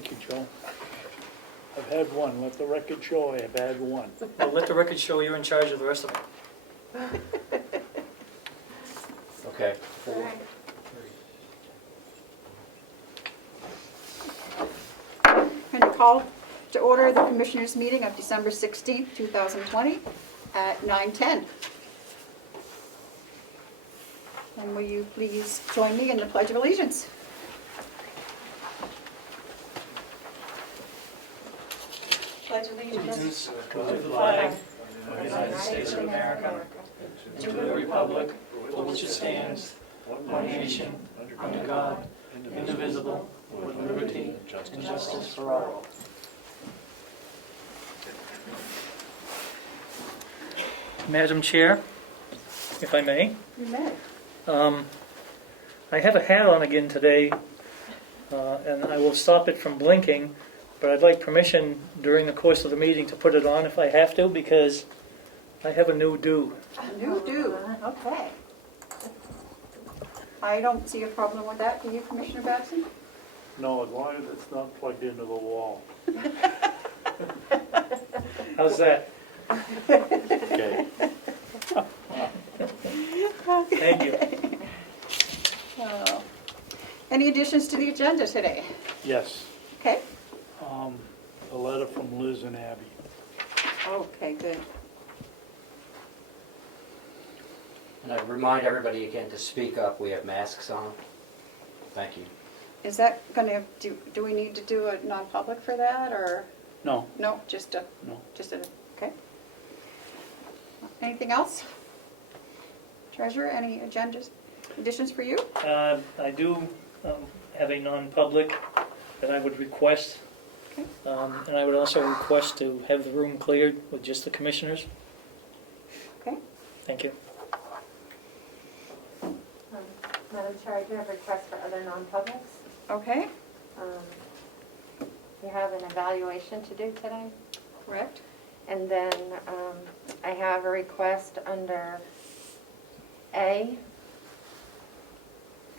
Thank you, Joe. I've had one. Let the record show I have had one. Well, let the record show you're in charge of the rest of them. Okay. Going to call to order the Commissioners' meeting of December 16th, 2020 at 9:10. And will you please join me in the Pledge of Allegiance? Pledge allegiance To the flag of the United States of America, and to the republic for which it stands, one nation, under God, indivisible, with liberty and justice for all. Madam Chair, if I may, You may. I have a hat on again today, and I will stop it from blinking, but I'd like permission during the course of the meeting to put it on if I have to, because I have a new do. You do, okay. I don't see a problem with that. Do you, Commissioner Babson? No, as long as it's not plugged into the wall. How's that? Okay. Thank you. Any additions to the agenda today? Yes. Okay. A letter from Liz and Abby. Okay, good. And I remind everybody again to speak up. We have masks on. Thank you. Is that going to, do we need to do a non-public for that, or? No, No, just a, no. okay. Anything else? Treasurer, any agendas, additions for you? I do have a non-public that I would request, Okay. and I would also request to have the room cleared with just the commissioners. Okay. Thank you. Madam Chair, I do have requests for other non-publics. Okay, We have an evaluation to do today. correct. And then I have a request under A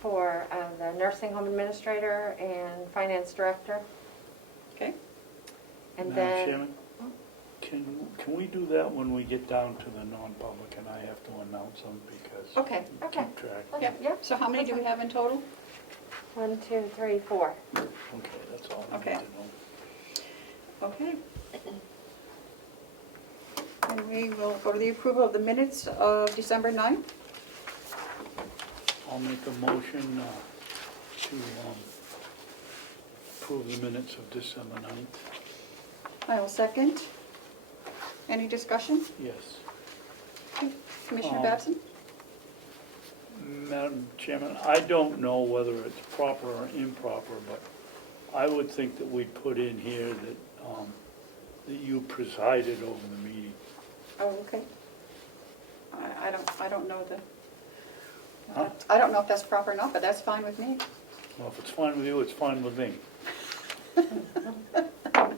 for the nursing home administrator and finance director. Okay. And Madam then, Chairman, can we do that when we get down to the non-public and I have to announce them because Okay. we Okay. keep track. Yep. So how many do we have in total? 1, 2, 3, 4. Okay, that's all I Okay. need to know. Okay. And we will go to the approval of the minutes of December 9th. I'll make a motion to approve the minutes of December 9th. I will second. Any discussion? Yes. Commissioner Babson? Madam Chairman, I don't know whether it's proper or improper, but I would think that we'd put in here that that you presided over the meeting. Oh, okay. I don't know Huh? I don't know if that's proper or not, but that's fine with me. Well, if it's fine with you, it's fine with me.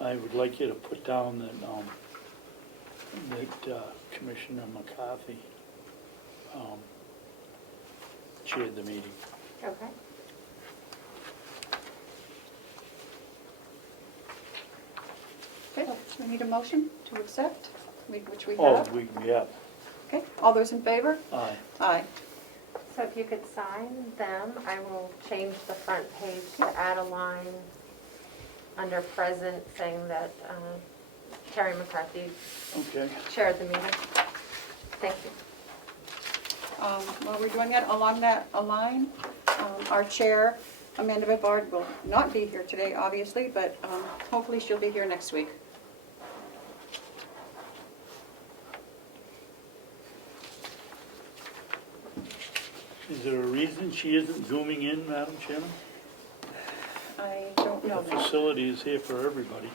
I would like you to put down that Commissioner McCarthy chaired the meeting. Okay. Okay, so we need a motion to accept, which we Oh, have. we have. Okay, all those in favor? Aye. Aye. So if you could sign them, I will change the front page to add a line under present saying that Terry McCarthy Okay. chaired the meeting. Thank you. While we're doing it, along that line, our chair, Amanda Bivard, will not be here today, obviously, but hopefully she'll be here next week. Is there a reason she isn't zooming in, Madam Chairman? I don't know The that. facility is here for everybody.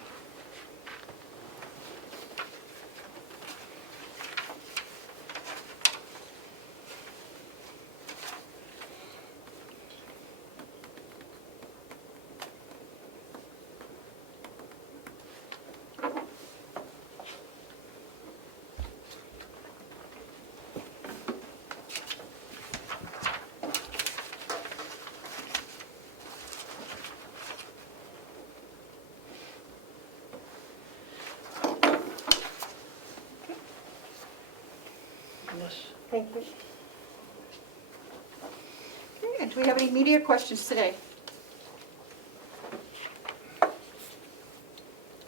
Thank you. Okay, and do we have any media questions today?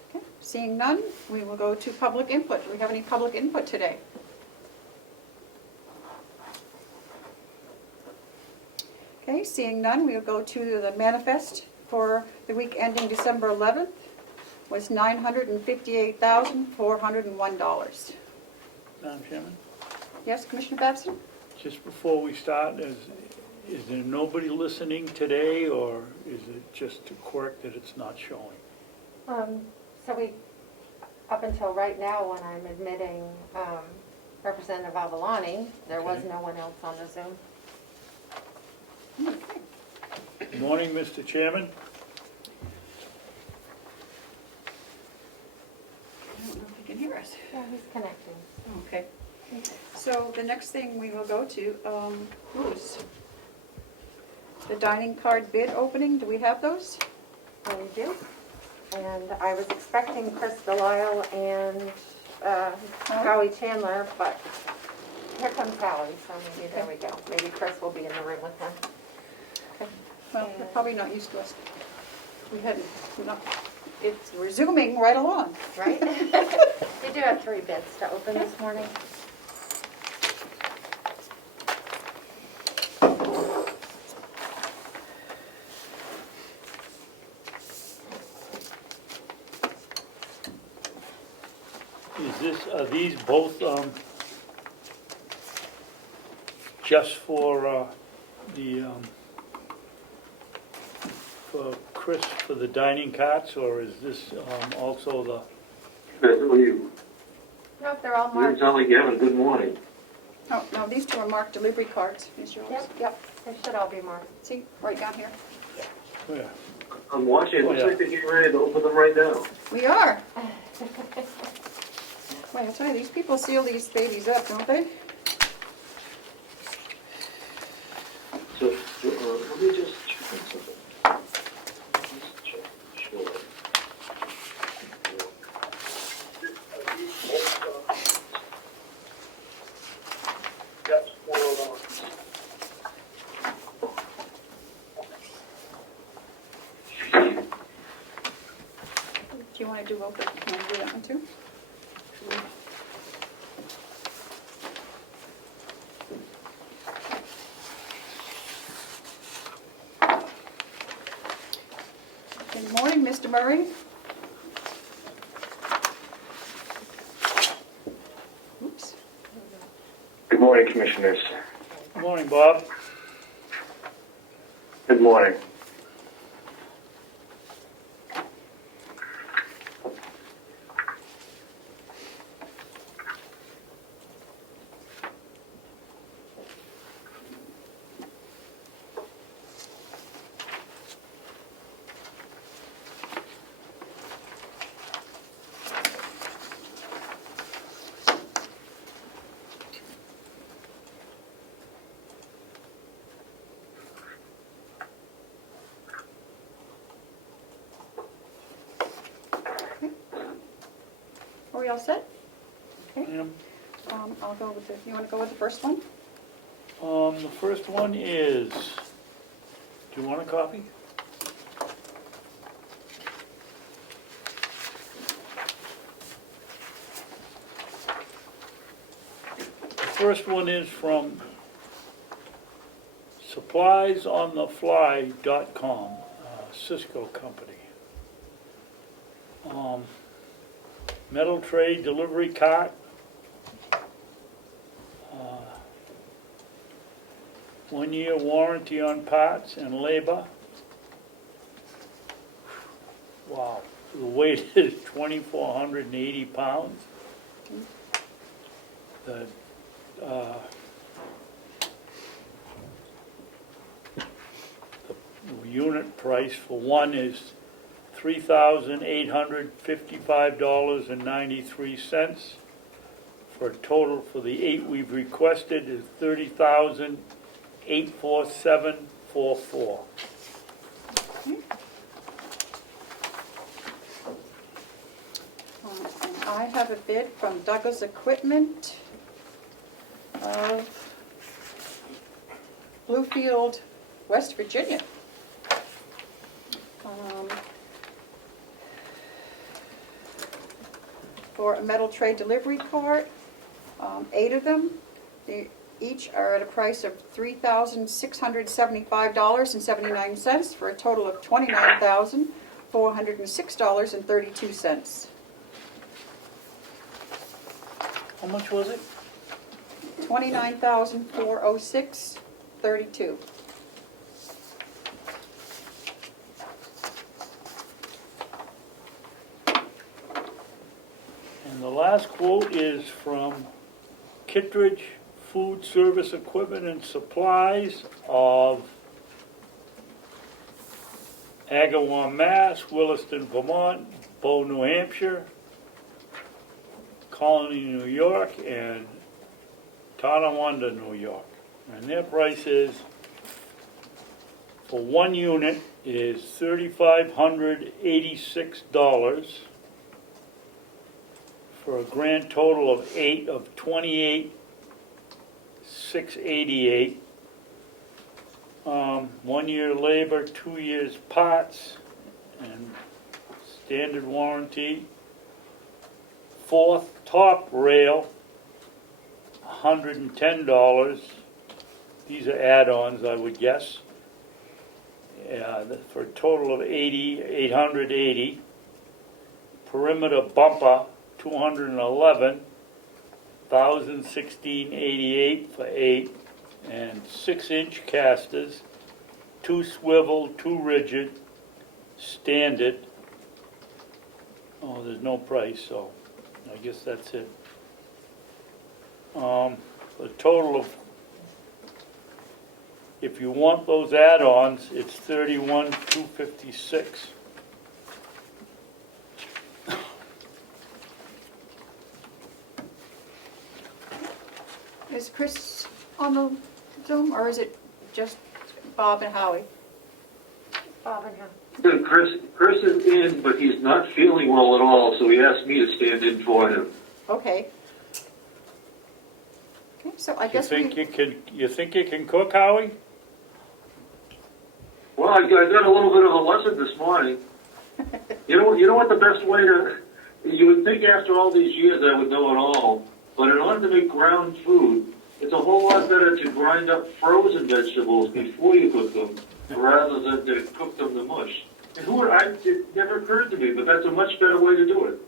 Okay, seeing none, we will go to public input. Do we have any public input today? Okay, seeing none, we will go to the manifest for the week ending December 11th, was $958,401. Madam Chairman, Yes, Commissioner Babson? just before we start, is there nobody listening today, or is it just a quirk that it's not showing? So we, up until right now, when I'm admitting Representative Avalani, there was Okay. no one else on the Zoom. Okay. Good morning, Mr. Chairman. I don't know if you can hear us. Yeah, he's connecting. Okay. So the next thing we will go to is the dining card bid opening. Do we have those? I do. And I was expecting Chris Delisle and Howie Chandler, but here comes Howie, so maybe there we go. Maybe Chris will be in the room with him. Well, they're probably not used to us. We hadn't, we're zooming right along. Right? We do have 3 bids to open this morning. Are these both just for for Chris for the dining carts, or is this also the? Chris, how are you? No, they're all You didn't marked. sound like you having a good morning. Oh, no, these two are marked delivery cards. These yours? Yep. Yep. They should all be marked. See, right down here. Yeah. I'm watching, it looks Oh, yeah. like they're getting ready to open them right now. We are. Wait, I'll tell you, these people seal these babies up, don't they? So, let me just check on something. Just check, sure. Got 4 of them. Do you want to do open? You want to do that one too? Good morning, Mr. Murray. Oops. Good morning, Commissioners. Good morning, Bob. Good morning. Are we all set? Okay. Ma'am. I'll go with you want to go with the first one? The first one is, do you want a copy? The first one is from suppliesonthefly.com, Cisco company. Metal tray delivery cart. 1-year warranty on parts and labor. Wow, the weight is 2,480 pounds. The unit price for one is $3,855.93. For a total for the 8 we've requested is $30,847.44. And I have a bid from Douglas Equipment of Bluefield, West Virginia. For a metal tray delivery cart, 8 of them. They each are at a price of $3,675.79 for a total of $29,406.32. How much was it? $29,406.32. And the last quote is from Kittredge Food Service Equipment and Supplies of Agawam, Mass., Williston, Vermont, Bow, New Hampshire, Colony, New York, and Tonawanda, New York. And their price is, for one unit, is $3,586 for a grand total of 8 of $28,688. 1 year labor, 2 years parts, and standard warranty. Fourth top rail, $110. These are add-ons, I would guess. For a total of $880. Perimeter bumper, $211. $1,016.88 for 8. And 6-inch casters, 2 swivel, 2 rigid, standard. Oh, there's no price, so I guess that's it. A total of, if you want those add-ons, it's $31,256. Is Chris on the Zoom, or is it just Bob and Howie? Bob and him. Yeah, Chris is in, but he's not feeling well at all, so he asked me to stand in for him. Okay. Okay, so I You guess think you can cook, Howie? Well, I got a little bit of a lesson this morning. You know what the best way to, you would think after all these years I would know it all, but in order to make ground food, it's a whole lot better to grind up frozen vegetables before you cook them, rather than to cook them to mush. And it never occurred to me, but that's a much better way to do it.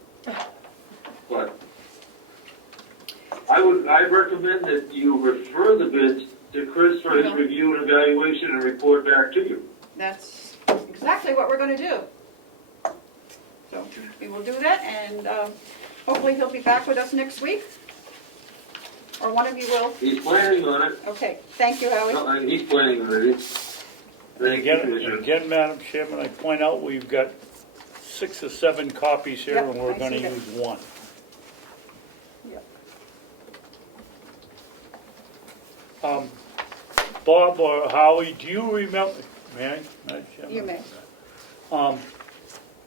But I recommend that you refer the bids to Chris for his review and evaluation and report back to you. that's exactly what we're going to do. So we will do that, and hopefully he'll be back with us next week. Or one of you will. He's planning on it. Okay, thank you, Howie. No, he's planning on it. Thank you, Commissioner. Again, Madam Chairman, I point out we've got 6 or 7 copies here, Yep, and we're I going to see that. use one. Yep. Bob or Howie, do you remember, Madam Chairman? You may.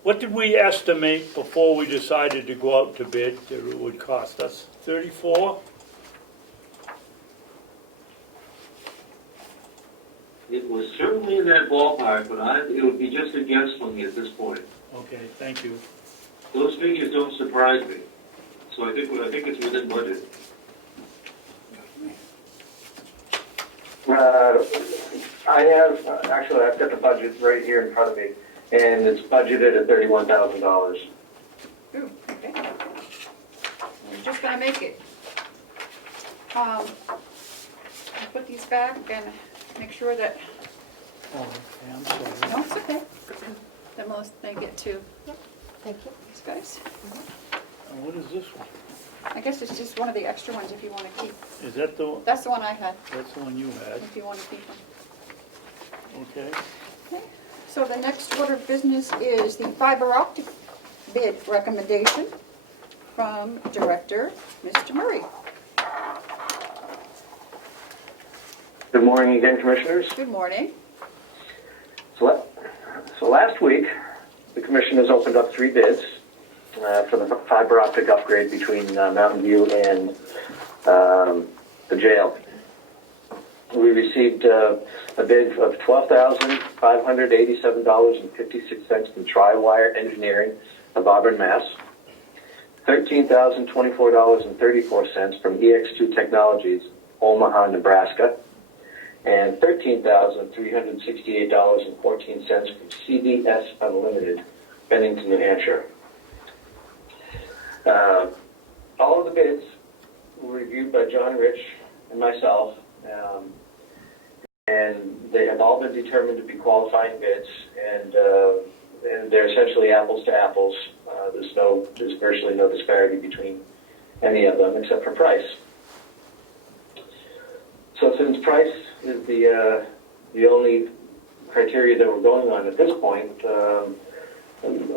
What did we estimate before we decided to go out to bid that it would cost us? 34? It was certainly in that ballpark, but it would be just a guess from me at this point. Okay, thank you. Those figures don't surprise me. So I think it's within budget. I've got the budget right here in front of me, and it's budgeted at $31,000. Ooh, okay. We're just going to make it. I'll put these back and make sure that, Oh, okay, I'm sorry. no, it's okay. Then we'll thank it to Thank you. these guys. What is this one? I guess it's just one of the extra ones if you want to keep. Is that the, That's the one I had, that's the one you had? if you want to keep them. Okay. Okay. So the next order of business is the fiber optic bid recommendation from Director Mr. Murray. Good morning again, Commissioners. Good morning. So last week, the Commission has opened up 3 bids for the fiber optic upgrade between Mountain View and the jail. We received a bid of $12,587.56 from Tri-Wire Engineering of Auburn, Mass. $13,024.34 from EX2 Technologies, Omaha, Nebraska. And $13,368.14 from CBS Unlimited, Bennington, New Hampshire. All of the bids were reviewed by John Rich and myself, and they have all been determined to be qualifying bids, and they're essentially apples to apples. There's virtually no disparity between any of them except for price. So since price is the only criteria that we're going on at this point,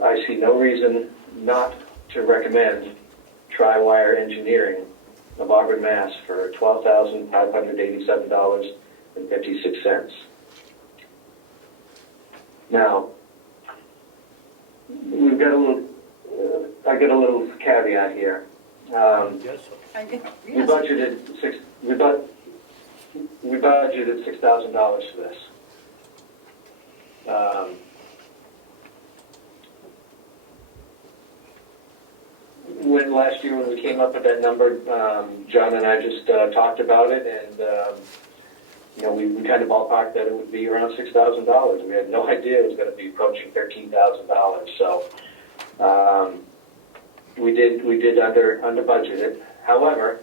I see no reason not to recommend Tri-Wire Engineering of Auburn, Mass. for $12,587.56. Now, we've got a little. I get a little caveat here. Yes, sir. We budgeted $6,000 for this. When last year when we came up with that number, John and I just talked about it, and we kind of ballparked that it would be around $6,000. We had no idea it was going to be approaching $13,000. So we did under budgeted. However,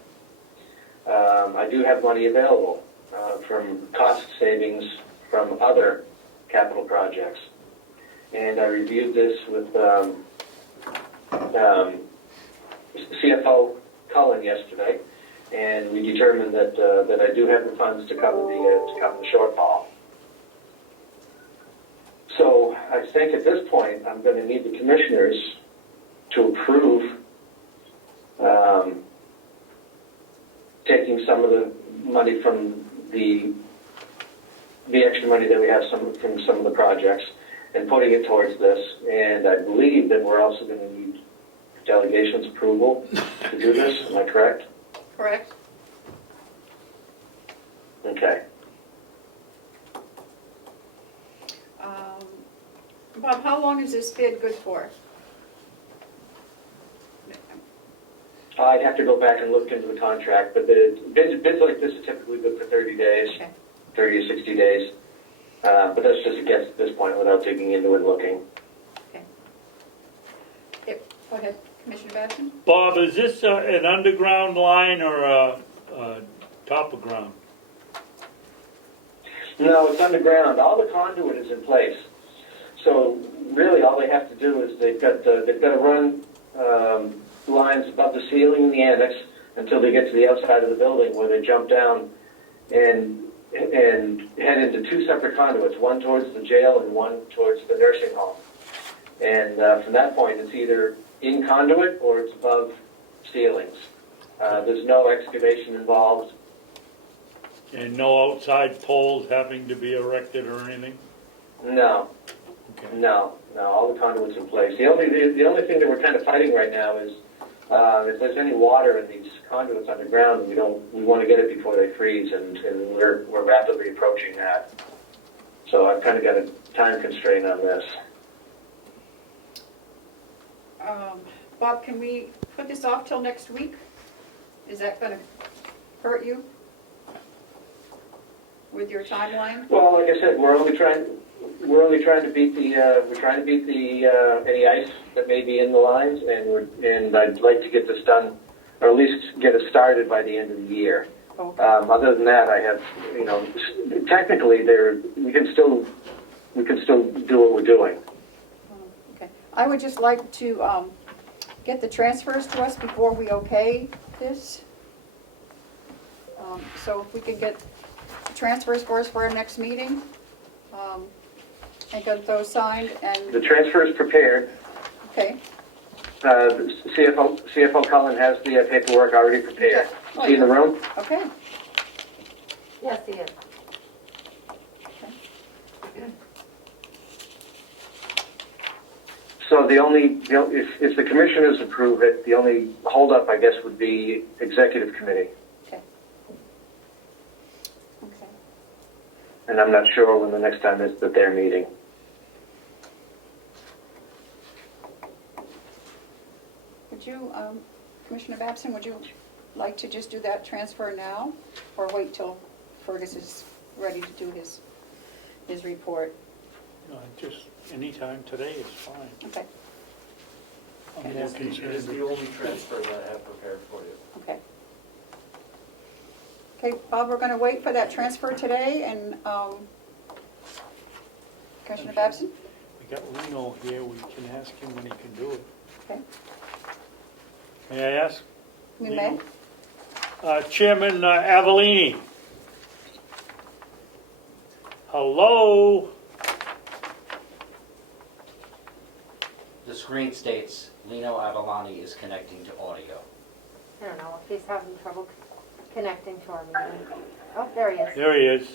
I do have money available from cost savings from other capital projects, and I reviewed this with CFO Cullen yesterday, and we determined that I do have the funds to cover the shortfall. So I think at this point I'm going to need the commissioners to approve taking some of the money from the extra money that we have from some of the projects and putting it towards this. And I believe that we're also going to need delegation's approval to do this. Am I correct? Correct. Okay. Bob, how long is this bid good for? I'd have to go back and look into the contract, but the bids like this are typically good for 30 days, Okay. 30 to 60 days. But that's just a guess at this point without digging into it and looking. Okay. Yep. Go ahead, Commissioner Batson. Bob, is this an underground line or a top of ground? No, it's underground. All the conduit is in place. So really, all they have to do is they've got to run lines above the ceiling in the annex until they get to the outside of the building, where they jump down and head into two separate conduits, one towards the jail and one towards the nursing home. And from that point, it's either in conduit or it's above ceilings. There's no excavation involved. And no outside poles having to be erected or anything? No. Okay. No, all the conduits in place. The only thing that we're kind of fighting right now is if there's any water in these conduits underground, we want to get it before they freeze, and we're rapidly approaching that. So I've kind of got a time constraint on this. Bob, can we put this off till next week? Is that going to hurt you with your timeline? Well, like I said, we're only trying to beat the any ice that may be in the lines, and I'd like to get this done, or at least get it started by the end of the year. Okay. Other than that, I have, technically we can still do what we're doing. Okay. I would just like to get the transfers to us before we okay this. So if we could get transfers for us for our next meeting, and get those signed, and, The transfer is prepared. okay. CFO Cullen has the paperwork already prepared. Yeah. Is he in the room? Okay. Yes, he is. So if the commissioners approve it, the only holdup, I guess, would be executive committee. Okay. and I'm not sure when the next time is that they're meeting. Would you, Commissioner Babson, would you like to just do that transfer now, or wait till Fergus is ready to do his report? Just anytime today is fine. Okay, I'm It more is the concerned. only transfer that I have prepared for you. okay. Okay, Bob, we're gonna wait for that transfer today, and, Commissioner Babson? We got Reno here, we can ask him when he can do it. Okay, May I ask? you may. Chairman Avellini. Hello? The screen states Lino Avalani is connecting to audio. I don't know if he's having trouble connecting to our meeting. Oh, there he is. There he is.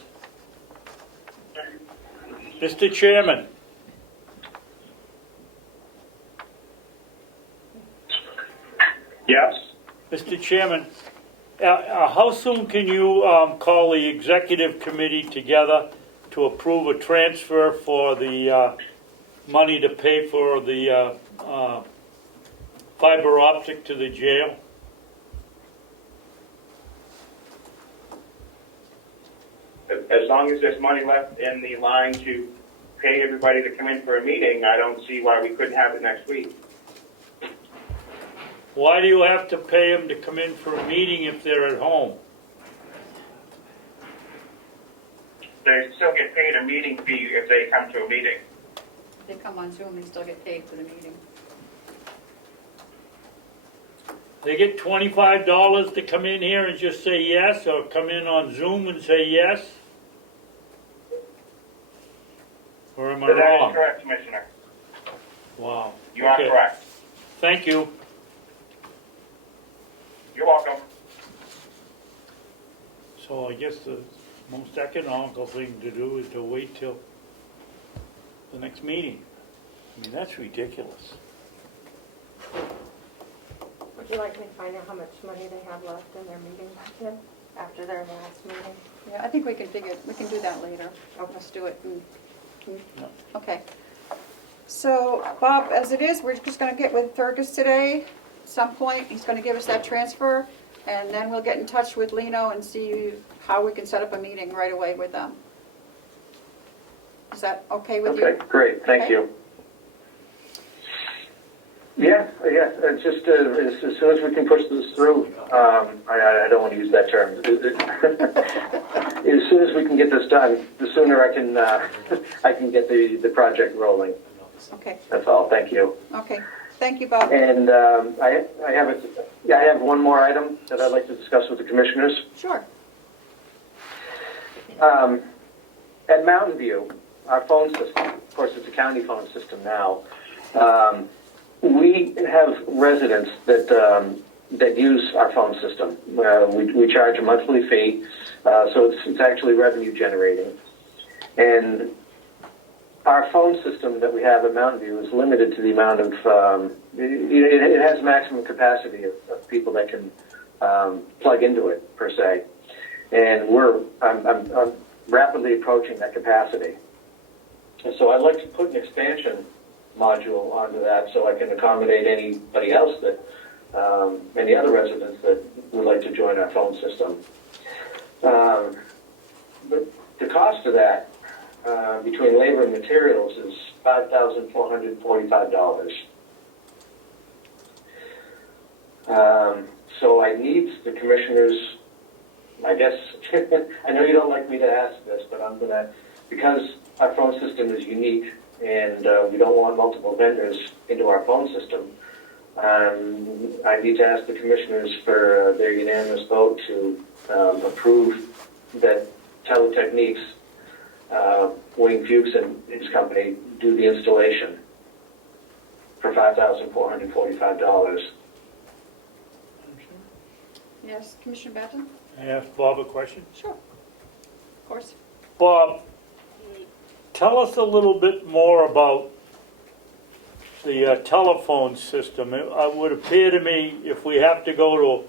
Mr. Chairman. Yes? Mr. Chairman, how soon can you call the executive committee together to approve a transfer for the money to pay for the fiber optic to the jail? As long as there's money left in the line to pay everybody to come in for a meeting, I don't see why we couldn't have it next week. Why do you have to pay them to come in for a meeting if they're at home? They still get paid a meeting fee if they come to a meeting. If they come on Zoom, they still get paid for the meeting. They get $25 to come in here and just say yes, or come in on Zoom and say yes? Or am I That is wrong? correct, Commissioner. Wow. You are Okay. correct. Thank you. You're welcome. So I guess the most economical thing to do is to wait till the next meeting. I mean, that's ridiculous. Would you like me to find out how much money they have left in their meeting budget after their last meeting? Yeah, I think we can do that later. Let's do it. Yeah. Okay. So, Bob, as it is, we're just gonna get with Fergus today, at some point. He's gonna give us that transfer, and then we'll get in touch with Lino and see how we can set up a meeting right away with them. Is that okay with you? Okay, great, thank Okay. you. Yeah, it's just as soon as we can push this through, I don't want to use that term. As soon as we can get this done, the sooner I can I can get the project rolling. Okay, That's all, thank you. okay. Thank you, Bob. And I have one more item that I'd like to discuss with the commissioners. Sure. At Mountain View, our phone system, of course it's a county phone system now, we have residents that use our phone system. We charge a monthly fee, so it's actually revenue generating. And our phone system that we have at Mountain View is limited to the amount of, it has maximum capacity of people that can plug into it, per se. And I'm rapidly approaching that capacity. And so I'd like to put an expansion module onto that so I can accommodate anybody else that, any other residents that would like to join our phone system. But the cost of that, between labor and materials, is $5,445. So I need the commissioners, I guess, I know you don't like me to ask this, but I'm going to, because our phone system is unique and we don't want multiple vendors into our phone system, I need to ask the commissioners for their unanimous vote to approve that Teletechniques, Wayne Fuchs and his company, do the installation for $5,445. Yes, Commissioner Batten? I ask Bob a question? Sure. Of course. Bob, tell us a little bit more about the telephone system. It would appear to me if we have to go to,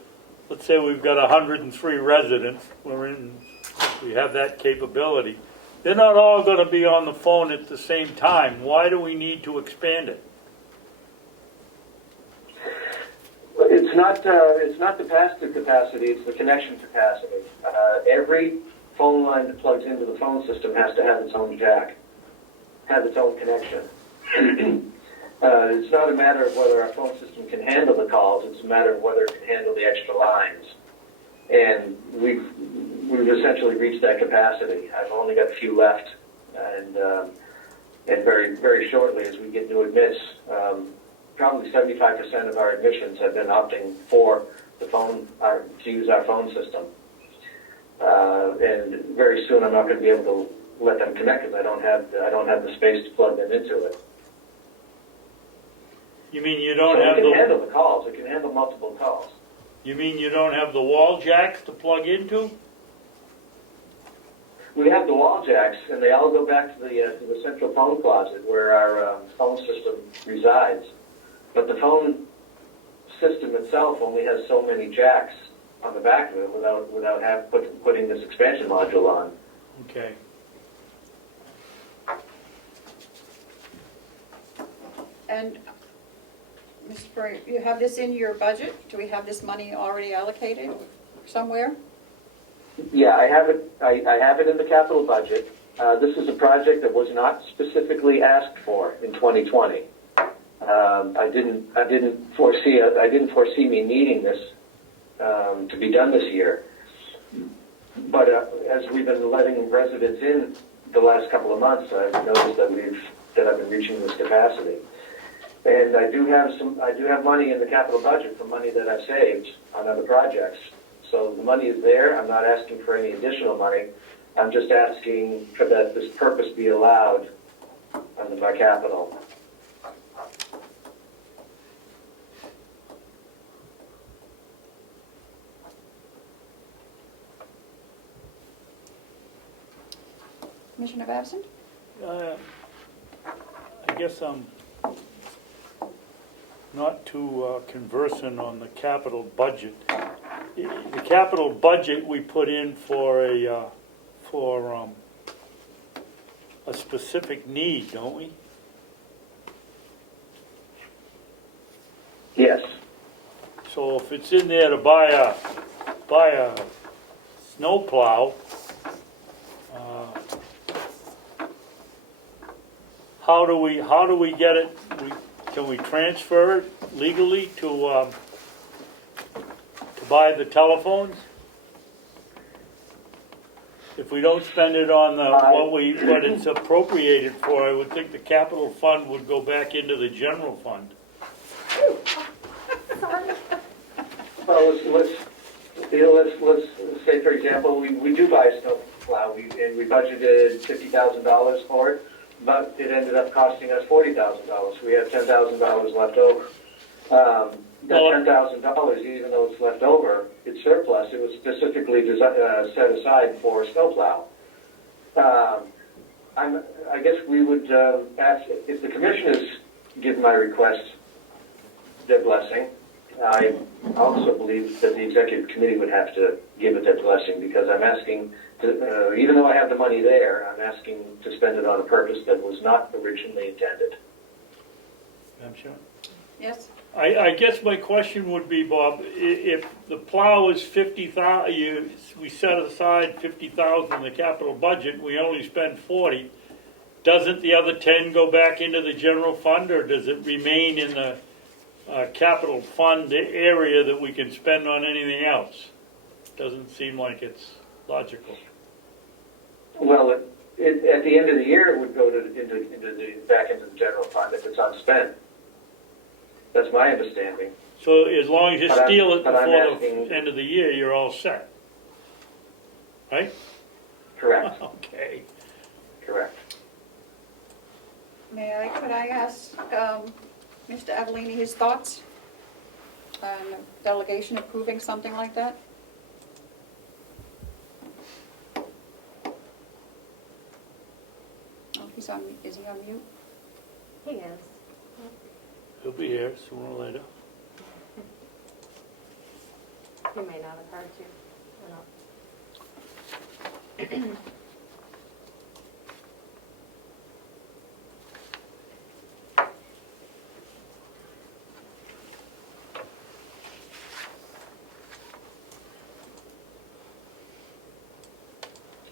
let's say we've got 103 residents, we have that capability. They're not all gonna be on the phone at the same time. Why do we need to expand it? It's not the passive capacity, it's the connection capacity. Every phone line that plugs into the phone system has to have its own jack, have its own connection. It's not a matter of whether our phone system can handle the calls, it's a matter of whether it can handle the extra lines. And we've essentially reached that capacity. I've only got a few left, and very, very shortly as we get new admits, probably 75% of our admissions have been opting for the phone, to use our phone system. And very soon I'm not going to be able to let them connect because I don't have the space to plug them into it. You mean you don't So have it can the, handle the calls. It can handle multiple calls. you mean you don't have the wall jacks to plug into? We have the wall jacks, and they all go back to the central phone closet where our phone system resides. But the phone system itself only has so many jacks on the back of it without putting this expansion module on. Okay. And, Mr. Spurrier, you have this in your budget? Do we have this money already allocated somewhere? Yeah, I have it. I have it in the capital budget. This is a project that was not specifically asked for in 2020. I didn't foresee me needing this to be done this year. But as we've been letting residents in the last couple of months, I've noticed that I've been reaching this capacity. And I do have money in the capital budget for money that I've saved on other projects. So the money is there. I'm not asking for any additional money. I'm just asking for that this purpose be allowed under my capital. Commissioner Babson? I guess I'm not too conversant on the capital budget. The capital budget we put in for a specific need, don't we? Yes. So if it's in there to buy a snowplow, how do we get it? Can we transfer it legally to buy the telephones? If we don't spend it on what it's appropriated for, I would think the capital fund would go back into the general fund. Well, let's say, for example, we do buy a snowplow, and we budgeted $50,000 for it, but it ended up costing us $40,000. We have $10,000 left over. That $10,000, even though it's left over, it's surplus. It was specifically set aside for a snowplow. I guess we would ask if the commissioners give my request their blessing. I also believe that the executive committee would have to give it their blessing because I'm asking, even though I have the money there, I'm asking to spend it on a purpose that was not originally intended. Hampshire? Yes? I guess my question would be, Bob, if the plow is 50,000, we set aside 50,000 in the capital budget, we only spend 40. Doesn't the other 10 go back into the general fund, or does it remain in the capital fund area that we can spend on anything else? Doesn't seem like it's logical. Well, at the end of the year, it would go back into the general fund if it's unspent. That's my understanding. So as long as you steal it before asking, the end of the year, you're all set, right? Correct. Okay. Correct. Could I ask Mr. Avellini his thoughts on the delegation approving something like that? Oh, is he on mute? He is. He'll be here sooner or later. He may not have heard you.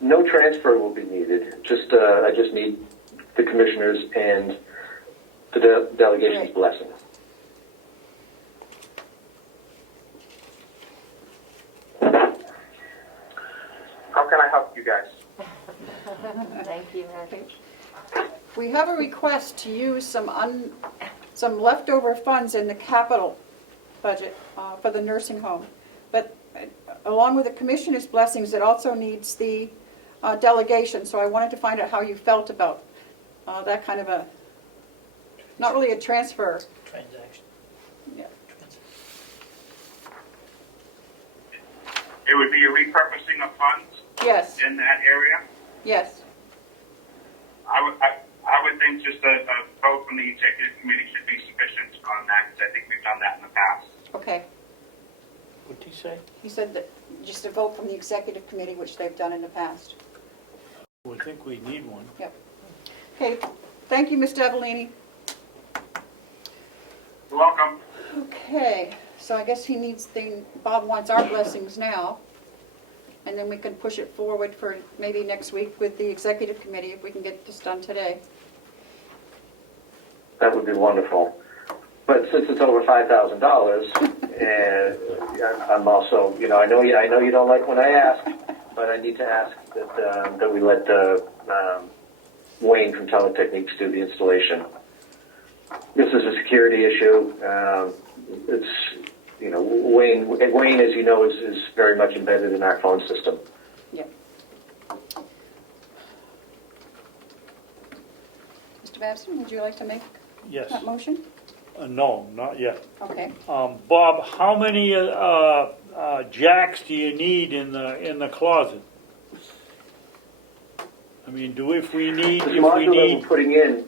No transfer will be needed. I just need the commissioners and the delegation's Right. blessing. How can I help you guys? Thank you, Matthew. We have a request to use some leftover funds in the capital budget for the nursing home. But along with the commissioner's blessings, it also needs the delegation. So I wanted to find out how you felt about that kind of not really a transfer. Transaction. Yeah. It would be a repurposing of funds Yes, in that area. yes. I would think just a vote from the executive committee should be sufficient on that, because I think we've done that in the past. Okay. What'd he say? He said that just a vote from the executive committee, which they've done in the past. I think we need one. Yep. Okay, thank you, Mr. Avellini. You're welcome. Okay, so I guess Bob wants our blessings now. And then we can push it forward for maybe next week with the executive committee if we can get this done today. That would be wonderful. But since it's over $5,000, and I'm also, I know you don't like when I ask, but I need to ask that we let Wayne from Teletechniques do the installation. This is a security issue. Wayne, as you know, is very much embedded in our phone system. Yeah. Mr. Babson, would you like to make Yes. that motion? No, not yet. Okay. Bob, how many jacks do you need in the closet? I mean, if we This module that we're putting in,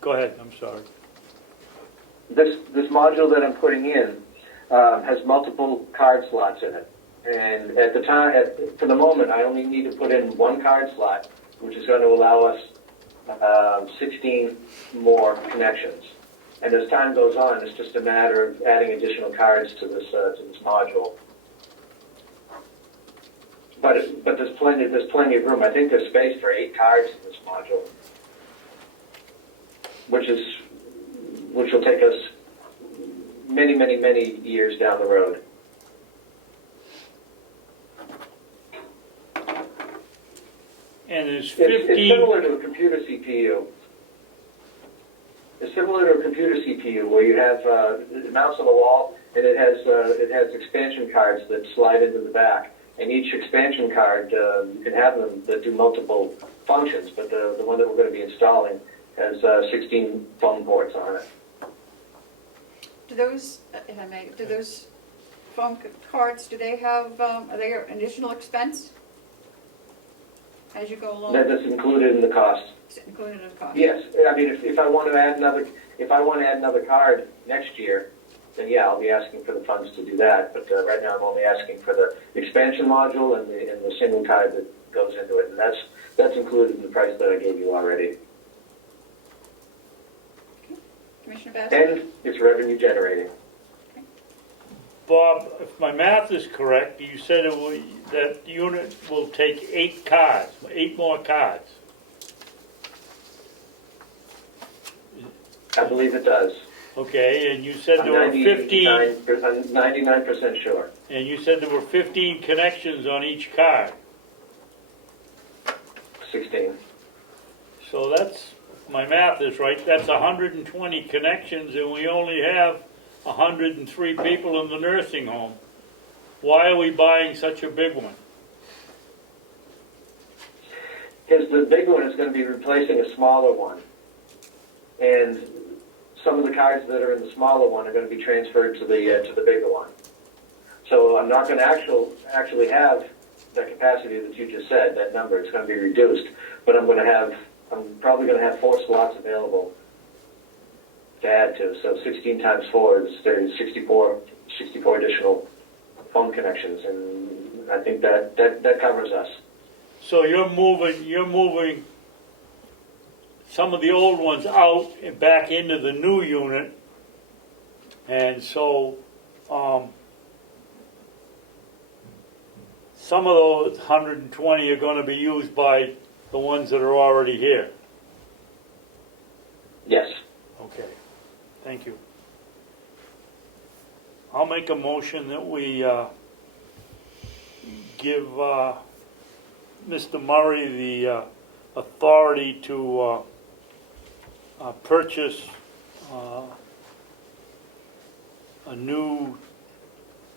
Go ahead, I'm sorry. this module that I'm putting in has multiple card slots in it. And for the moment, I only need to put in one card slot, which is going to allow us 16 more connections. And as time goes on, it's just a matter of adding additional cards to this module. But there's plenty of room. I think there's space for 8 cards in this module, which will take us many, many, many years down the road. And there's It's 15. similar to a computer CPU. It's similar to a computer CPU where you have it mounts on the wall and it has expansion cards that slide into the back. And each expansion card, you can have them that do multiple functions, but the one that we're going to be installing has 16 phone ports on it. Do those, if I may, do those phone cards, do they have, are they an additional expense as you go along? That's included in the cost. Is it included in the cost? Yes, I mean if I want to add another card next year, then yeah, I'll be asking for the funds to do that. But right now, I'm only asking for the expansion module and the single card that goes into it, and that's included in the price that I gave you already. Commissioner Bassett? And it's revenue generating. Bob, if my math is correct, you said that unit will take 8 cards, 8 more cards. I believe it does. Okay, and you said I'm there were 15, 99% sure. and you said there were 15 connections on each card. 16. So that's, if my math is right, that's 120 connections, and we only have 103 people in the nursing home. Why are we buying such a big one? Because the big one is going to be replacing a smaller one. And some of the cards that are in the smaller one are going to be transferred to the bigger one. So I'm not going to actually have that capacity that you just said, that number. It's going to be reduced. But I'm probably going to have 4 slots available to add to. So 16 times 4 is 64 additional phone connections, and I think that covers us. So you're moving some of the old ones out and back into the new unit, and so some of those 120 are gonna be used by the ones that are already here. Yes. Okay, thank you. I'll make a motion that we give Mr. Murray the authority to purchase a new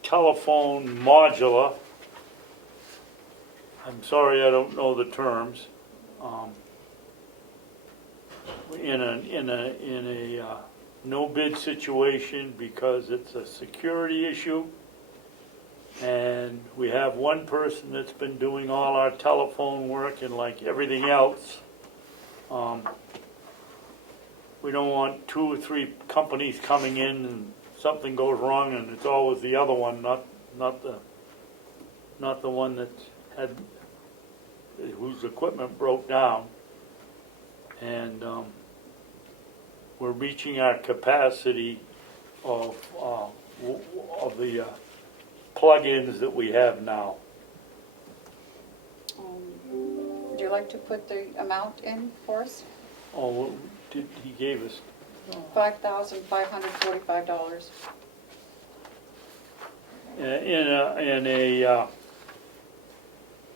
telephone modular. I'm sorry, I don't know the terms. In a no bid situation because it's a security issue. And we have one person that's been doing all our telephone work, and like everything else, we don't want 2 or 3 companies coming in and something goes wrong and it's always the other one, not the one that had whose equipment broke down. And we're reaching our capacity of the plug-ins that we have now. Would you like to put the amount in for us? Oh, he gave us $5,545.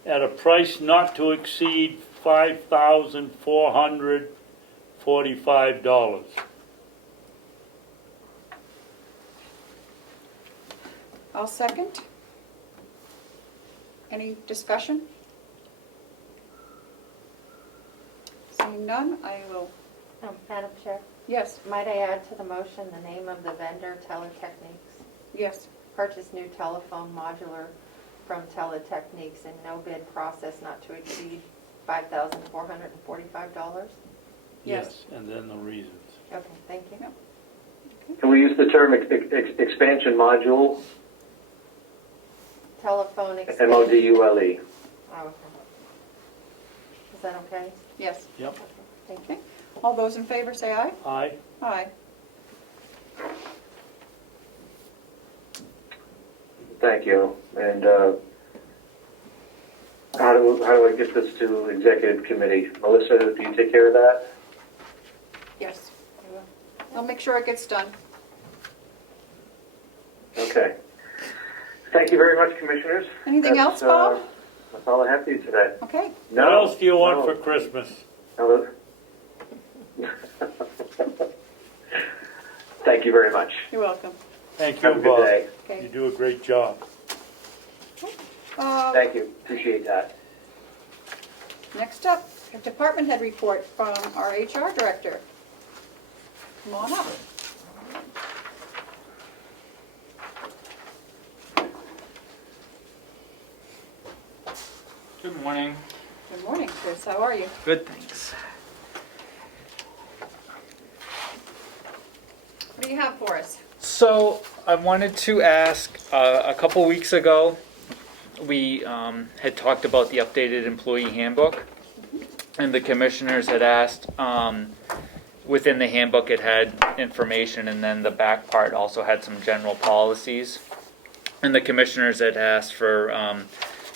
At a price not to exceed $5,445. I'll second. Any discussion? Seeing none, I will, Madam Chair, yes, might I add to the motion the name of the vendor, Teletechniques? yes. Purchase new telephone modular from Teletechniques in no bid process not to exceed $5,445? Yes. And then the reasons. Okay, thank you. Can we use the term expansion module? Telephone expansion. MODULE. Oh, okay. Is that okay? Yes. Yep. Thank you. Okay. All those in favor say aye. Aye. Aye. Thank you. And how do I get this to executive committee? Melissa, do you take care of that? Yes. I'll make sure it gets done. Okay. Thank you very much, commissioners. Anything else, Bob? That's all I have for you today. Okay. No. What else do you want no. for Christmas? No. Thank you very much. You're welcome. Thank you, Have a good Bob. day. Okay. You do a great job. Thank you. Appreciate that. Next up, a department head report from our HR director. Come on up. Good morning. Good morning, Chris. How are you? Good, thanks. What do you have for us? So I wanted to ask, a couple weeks ago, we had talked about the updated employee handbook, and the commissioners had asked, within the handbook it had information, and then the back part also had some general policies. And the commissioners had asked for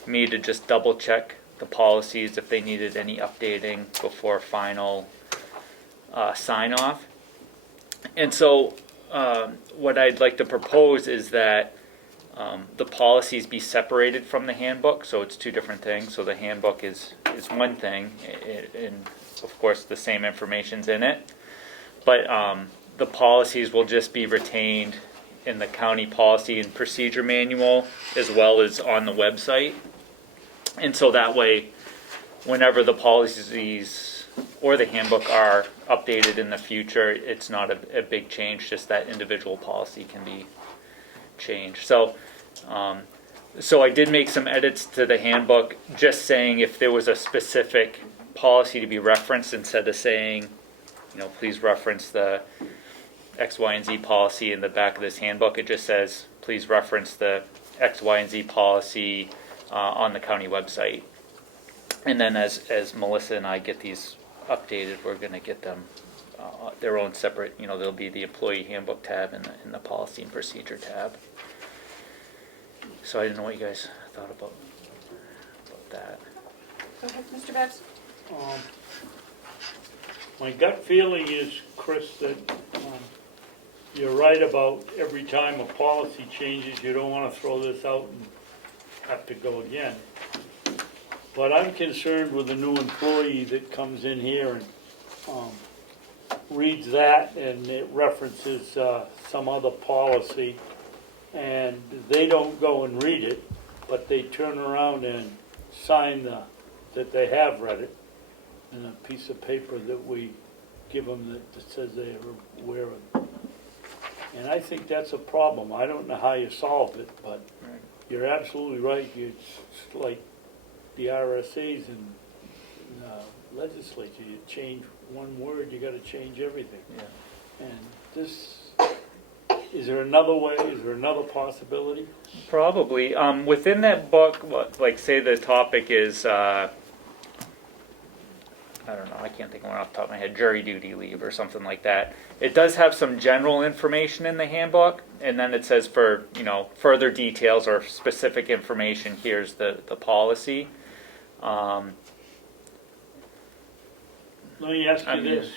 me to just double check the policies if they needed any updating before final sign off. And so what I'd like to propose is that the policies be separated from the handbook, so it's 2 different things. So the handbook is one thing, and of course the same information's in it, but the policies will just be retained in the county policy and procedure manual as well as on the website. And so that way, whenever the policies or the handbook are updated in the future, it's not a big change, just that individual policy can be changed. So I did make some edits to the handbook, just saying if there was a specific policy to be referenced, instead of saying, please reference the X, Y, and Z policy in the back of this handbook, it just says, please reference the X, Y, and Z policy on the county website. And then as Melissa and I get these updated, we're going to get them their own separate, there'll be the employee handbook tab and the policy and procedure tab. So I didn't know what you guys thought about about that. Go ahead, Mr. Babs. My gut feeling is, Chris, that you're right about every time a policy changes, you don't want to throw this out and have to go again. But I'm concerned with a new employee that comes in here and reads that, and it references some other policy, and they don't go and read it, but they turn around and sign that they have read it, and a piece of paper that we give them that says they are aware of it. And I think that's a problem. I don't know how you solve it, but Right. you're absolutely right. It's like the RSA's and legislature. You change one word, you got to change everything. Yeah. And this, is there another way? Is there another possibility? Probably. Within that book, like say the topic is, I don't know, I can't think of one off the top of my head, jury duty leave or something like that. It does have some general information in the handbook, and then it says for, further details or specific information, here's the policy. Let me ask I you mean- this.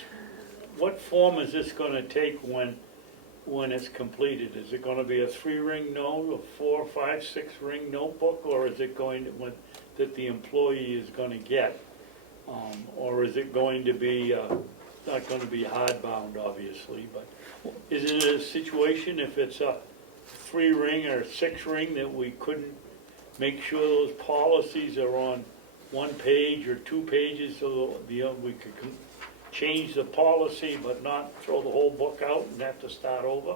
What form is this going to take when it's completed? Is it going to be a 3-ring note, a 4, 5, 6-ring notebook, or is it going to, that the employee is going to get? Or is it going to be, not going to be hardbound, obviously, but is it a situation if it's a 3-ring or 6-ring that we couldn't make sure those policies are on 1 page or 2 pages so we could change the policy but not throw the whole book out and have to start over?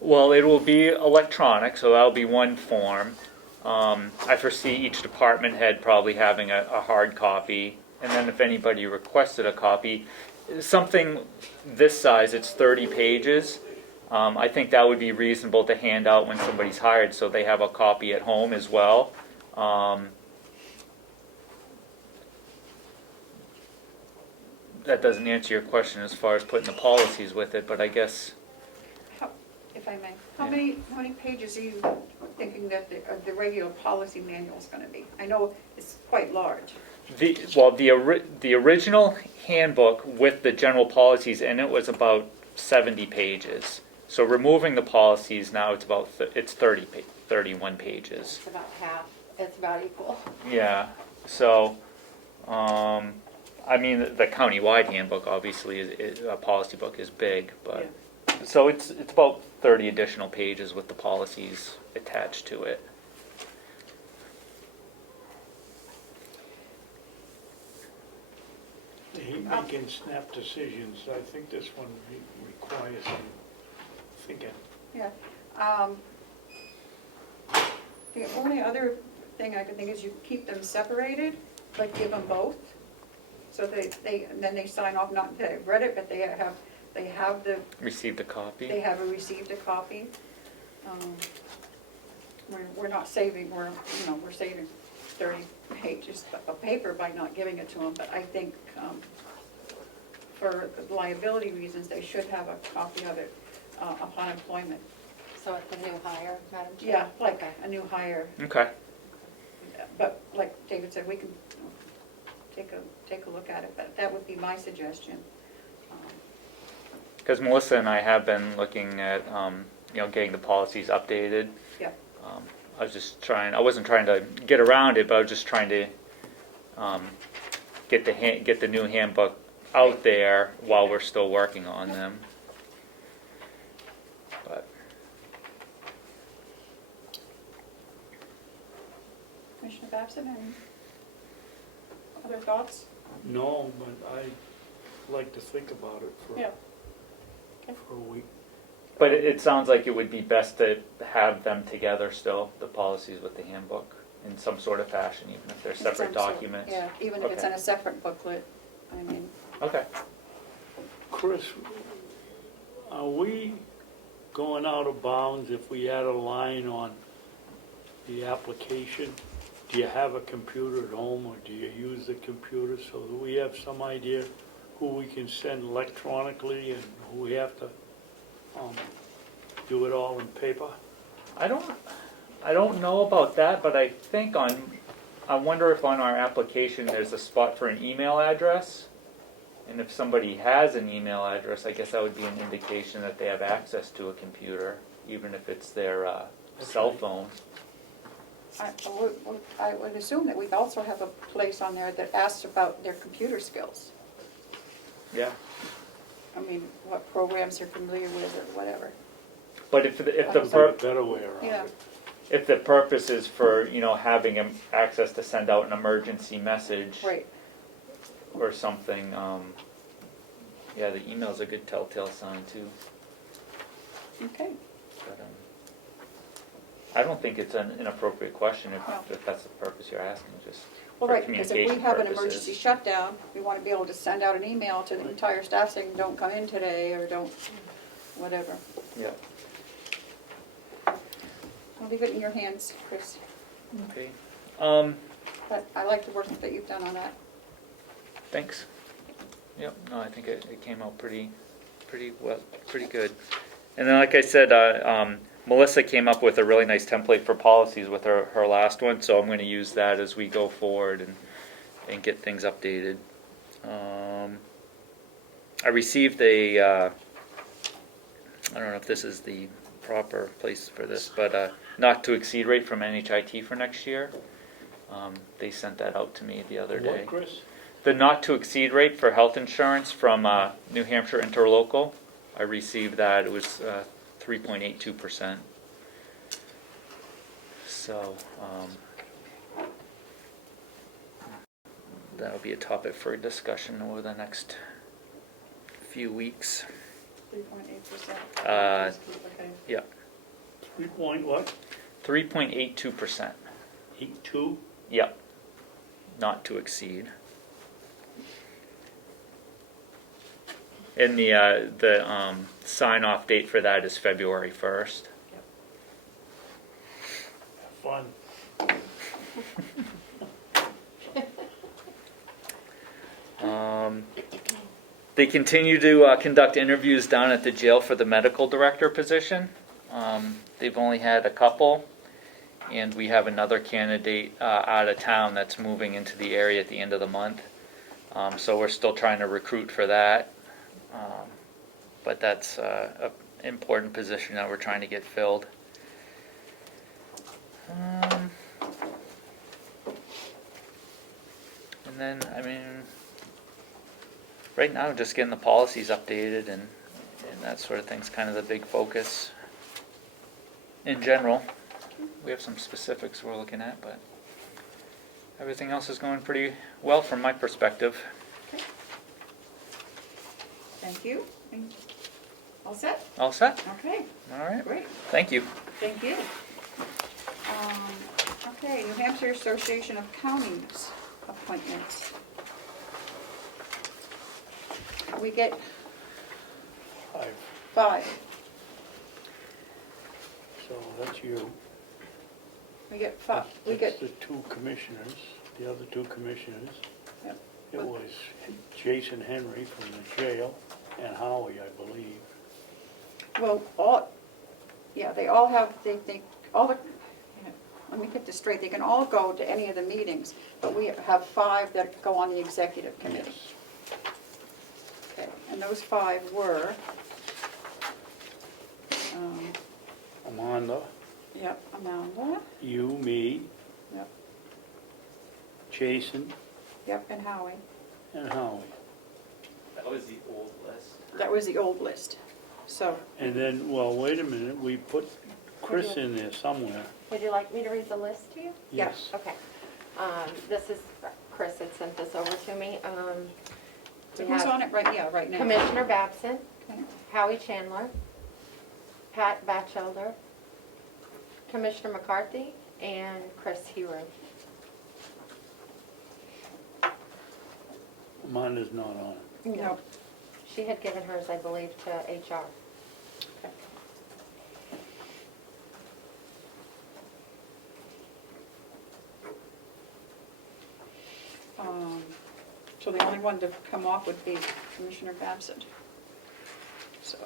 Well, it will be electronic, so that'll be one form. I foresee each department head probably having a hard copy, and then if anybody requested a copy, something this size, it's 30 pages. I think that would be reasonable to hand out when somebody's hired, so they have a copy at home as well. That doesn't answer your question as far as putting the policies with it, but I guess. If I may, how Yeah. many pages are you thinking that the regular policy manual is going to be? I know it's quite large. The original handbook with the general policies in it was about 70 pages. So removing the policies now it's about it's 31 pages. It's about half, it's about equal. Yeah. So, I mean, the county-wide handbook obviously is a policy book is big, but so it's about 30 additional pages with the policies attached to it. I hate making snap decisions. I think this one requires some thinking. Yeah. The only other thing I can think is you keep them separated, but give them both. So and then they sign off, not that they've read it, but they have Received a copy. they have received a copy. We're not saving, we're saving 30 pages of paper by not giving it to them, but I think for liability reasons, they should have a copy of it upon employment. So it's a new hire, Madam Chair? Yeah, like Okay. a new hire, Okay. but like David said, we can take a look at it, but that would be my suggestion. Because Melissa and I have been looking at, getting the policies updated. Yeah. I wasn't trying to get around it, but I was just trying to get the new handbook out there while we're still working on them. But Commissioner Babson, any other thoughts? No, but I'd like to think about it Yeah. for a week. But it sounds like it would be best to have them together still, the policies with the handbook, in some sort of fashion, even if they're separate documents. Yeah, even if it's Okay. in a separate booklet, I mean. Okay. Chris, are we going out of bounds if we add a line on the application? Do you have a computer at home, or do you use the computer so that we have some idea who we can send electronically and who we have to do it all in paper? I don't know about that, but I think on I wonder if on our application there's a spot for an email address? And if somebody has an email address, I guess that would be an indication that they have access to a computer, even if it's their cell phone. I would assume that we also have a place on there that asks about their computer skills. Yeah. I mean, what programs they're familiar with or whatever. But if the A better way around Yeah. it. if the purpose is for, having access to send out an emergency message Right. or something, yeah, the email's a good telltale sign too. Okay. But, I don't think it's an inappropriate question No. if that's the purpose you're asking, just Well, for right, because if we communication have an purposes. emergency shutdown, we want to be able to send out an email to the entire staff saying, don't come in today, or don't, whatever. Yeah, I'll leave it in your hands, Chris. okay. But I like the work that you've done on that. Thanks. Yep, no, I think it came out pretty well, pretty good. And then, like I said, Melissa came up with a really nice template for policies with her last one, so I'm going to use that as we go forward and get things updated. I received I don't know if this is the proper place for this, but not to exceed rate from NHIT for next year. They sent that out to me the other day. What, Chris? The not to exceed rate for health insurance from New Hampshire Interlocal. I received that. It was 3.82%. So that'll be a topic for discussion over the next few weeks. 3.8%. Okay. Yeah, 3 point what? 3.82%. 82? Yep, not to exceed. And the sign-off date for that is February 1st. Fun. They continue to conduct interviews down at the jail for the medical director position. They've only had a couple, and we have another candidate out of town that's moving into the area at the end of the month. So we're still trying to recruit for that. But that's an important position that we're trying to get filled. And then, right now, just getting the policies updated and that sort of thing's kind of the big focus in general. We have some specifics we're looking at, but everything else is going pretty well from my perspective. Okay. Thank you. And all set? All set? Okay, All right. great. Thank you. Thank you. Okay, New Hampshire Association of Counties appointments. We get 5. So that's you. We get 5. We That's get, the 2 commissioners, the other 2 commissioners. Yep. It was Jason Henry from the jail and Howie, I believe. well, they all have, let me get this straight, they can all go to any of the meetings, but we have 5 that go on the executive committee. Okay, and those 5 were, Amanda, Amanda, you, me, yep, Jason, and Howie. and Howie. That was the old list. That was the old list, so, And then, well, wait a minute, we put Chris in there somewhere. Would you like me to read the list to you? Yes. Okay. This is, Chris had sent this over to me. so We who's have on it right now? Commissioner Babson, Okay. Howie Chandler, Pat Batchelder, Commissioner McCarthy, and Chris Hero. Amanda's not on it. No. She had given hers, I believe, to HR. So the only one to come off would be Commissioner Babson. So.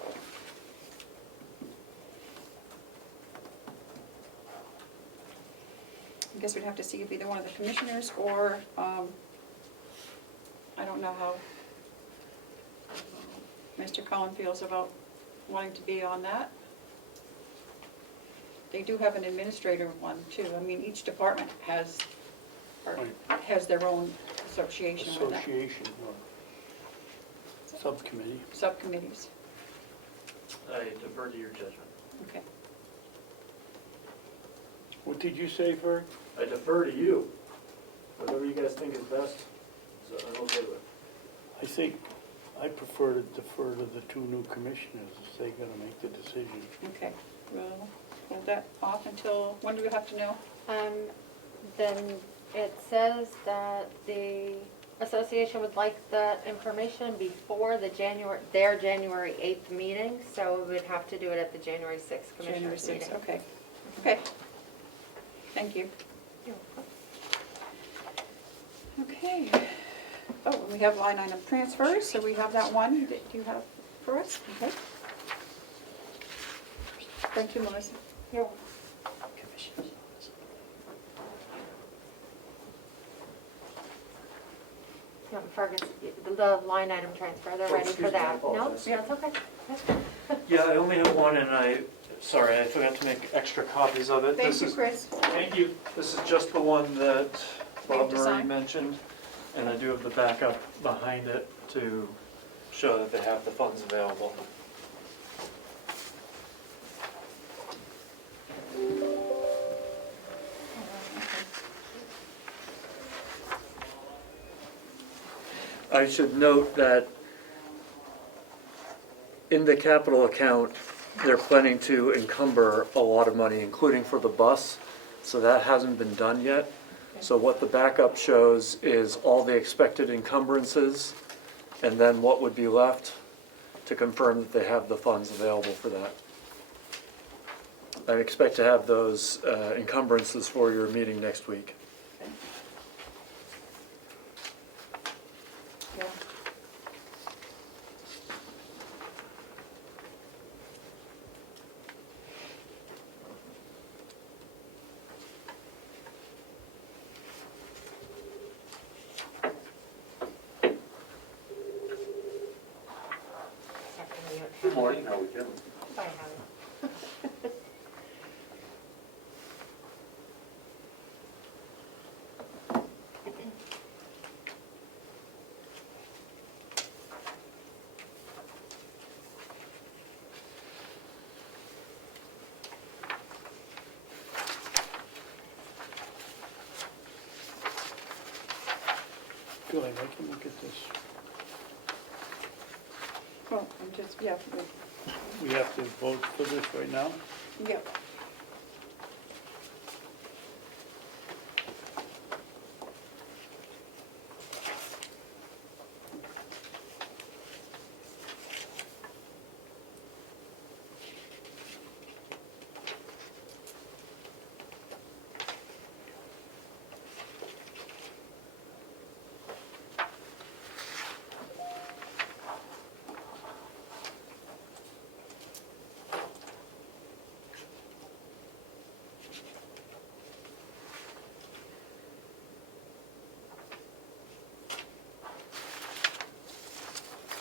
guess we'd have to see if either one of the commissioners or, I don't know how Mr. Cullen feels about wanting to be on that. They do have an administrator one too. I mean, each department has, or has their own association with that, Association or subcommittee. subcommittees. I defer to your judgment. Okay. What did you say, Ferg? I defer to you. Whatever you guys think is best, so I'm okay with. I think I prefer to defer to the two new commissioners if they're gonna make the decision. Okay, we'll hold that off until, when do we have to know? Then it says that the association would like that information before the their January 8th meeting, so we would have to do it at the January 6th January commissioners 6th, meeting. okay. Okay. Thank you. Okay. Oh, and we have line item transfers, so we have that one. Do you have for us? Okay. Thank you, Melissa. You're No, Fergus, the line item transfer, they're ready for excuse me, I that. No, apologize. yeah, it's okay. That's good. Yeah, I only have one, and sorry, I forgot to make extra copies of it. Thank you, Chris. Thank you. This is just the one that We have Bob to Murray sign? mentioned, and I do have the backup behind it to show that they have the funds available. I should note that in the capital account, they're planning to encumber a lot of money, including for the bus, so that hasn't been done yet. So what the backup shows is all the expected encumbrances, and then what would be left to confirm that they have the funds available for that. I expect to have those encumbrances for your meeting next week. Yeah. Good morning, how are we doing? Bye, Howard. Go ahead, I can look at this. Well, I'm just, yeah, We have to vote for this right now? yeah.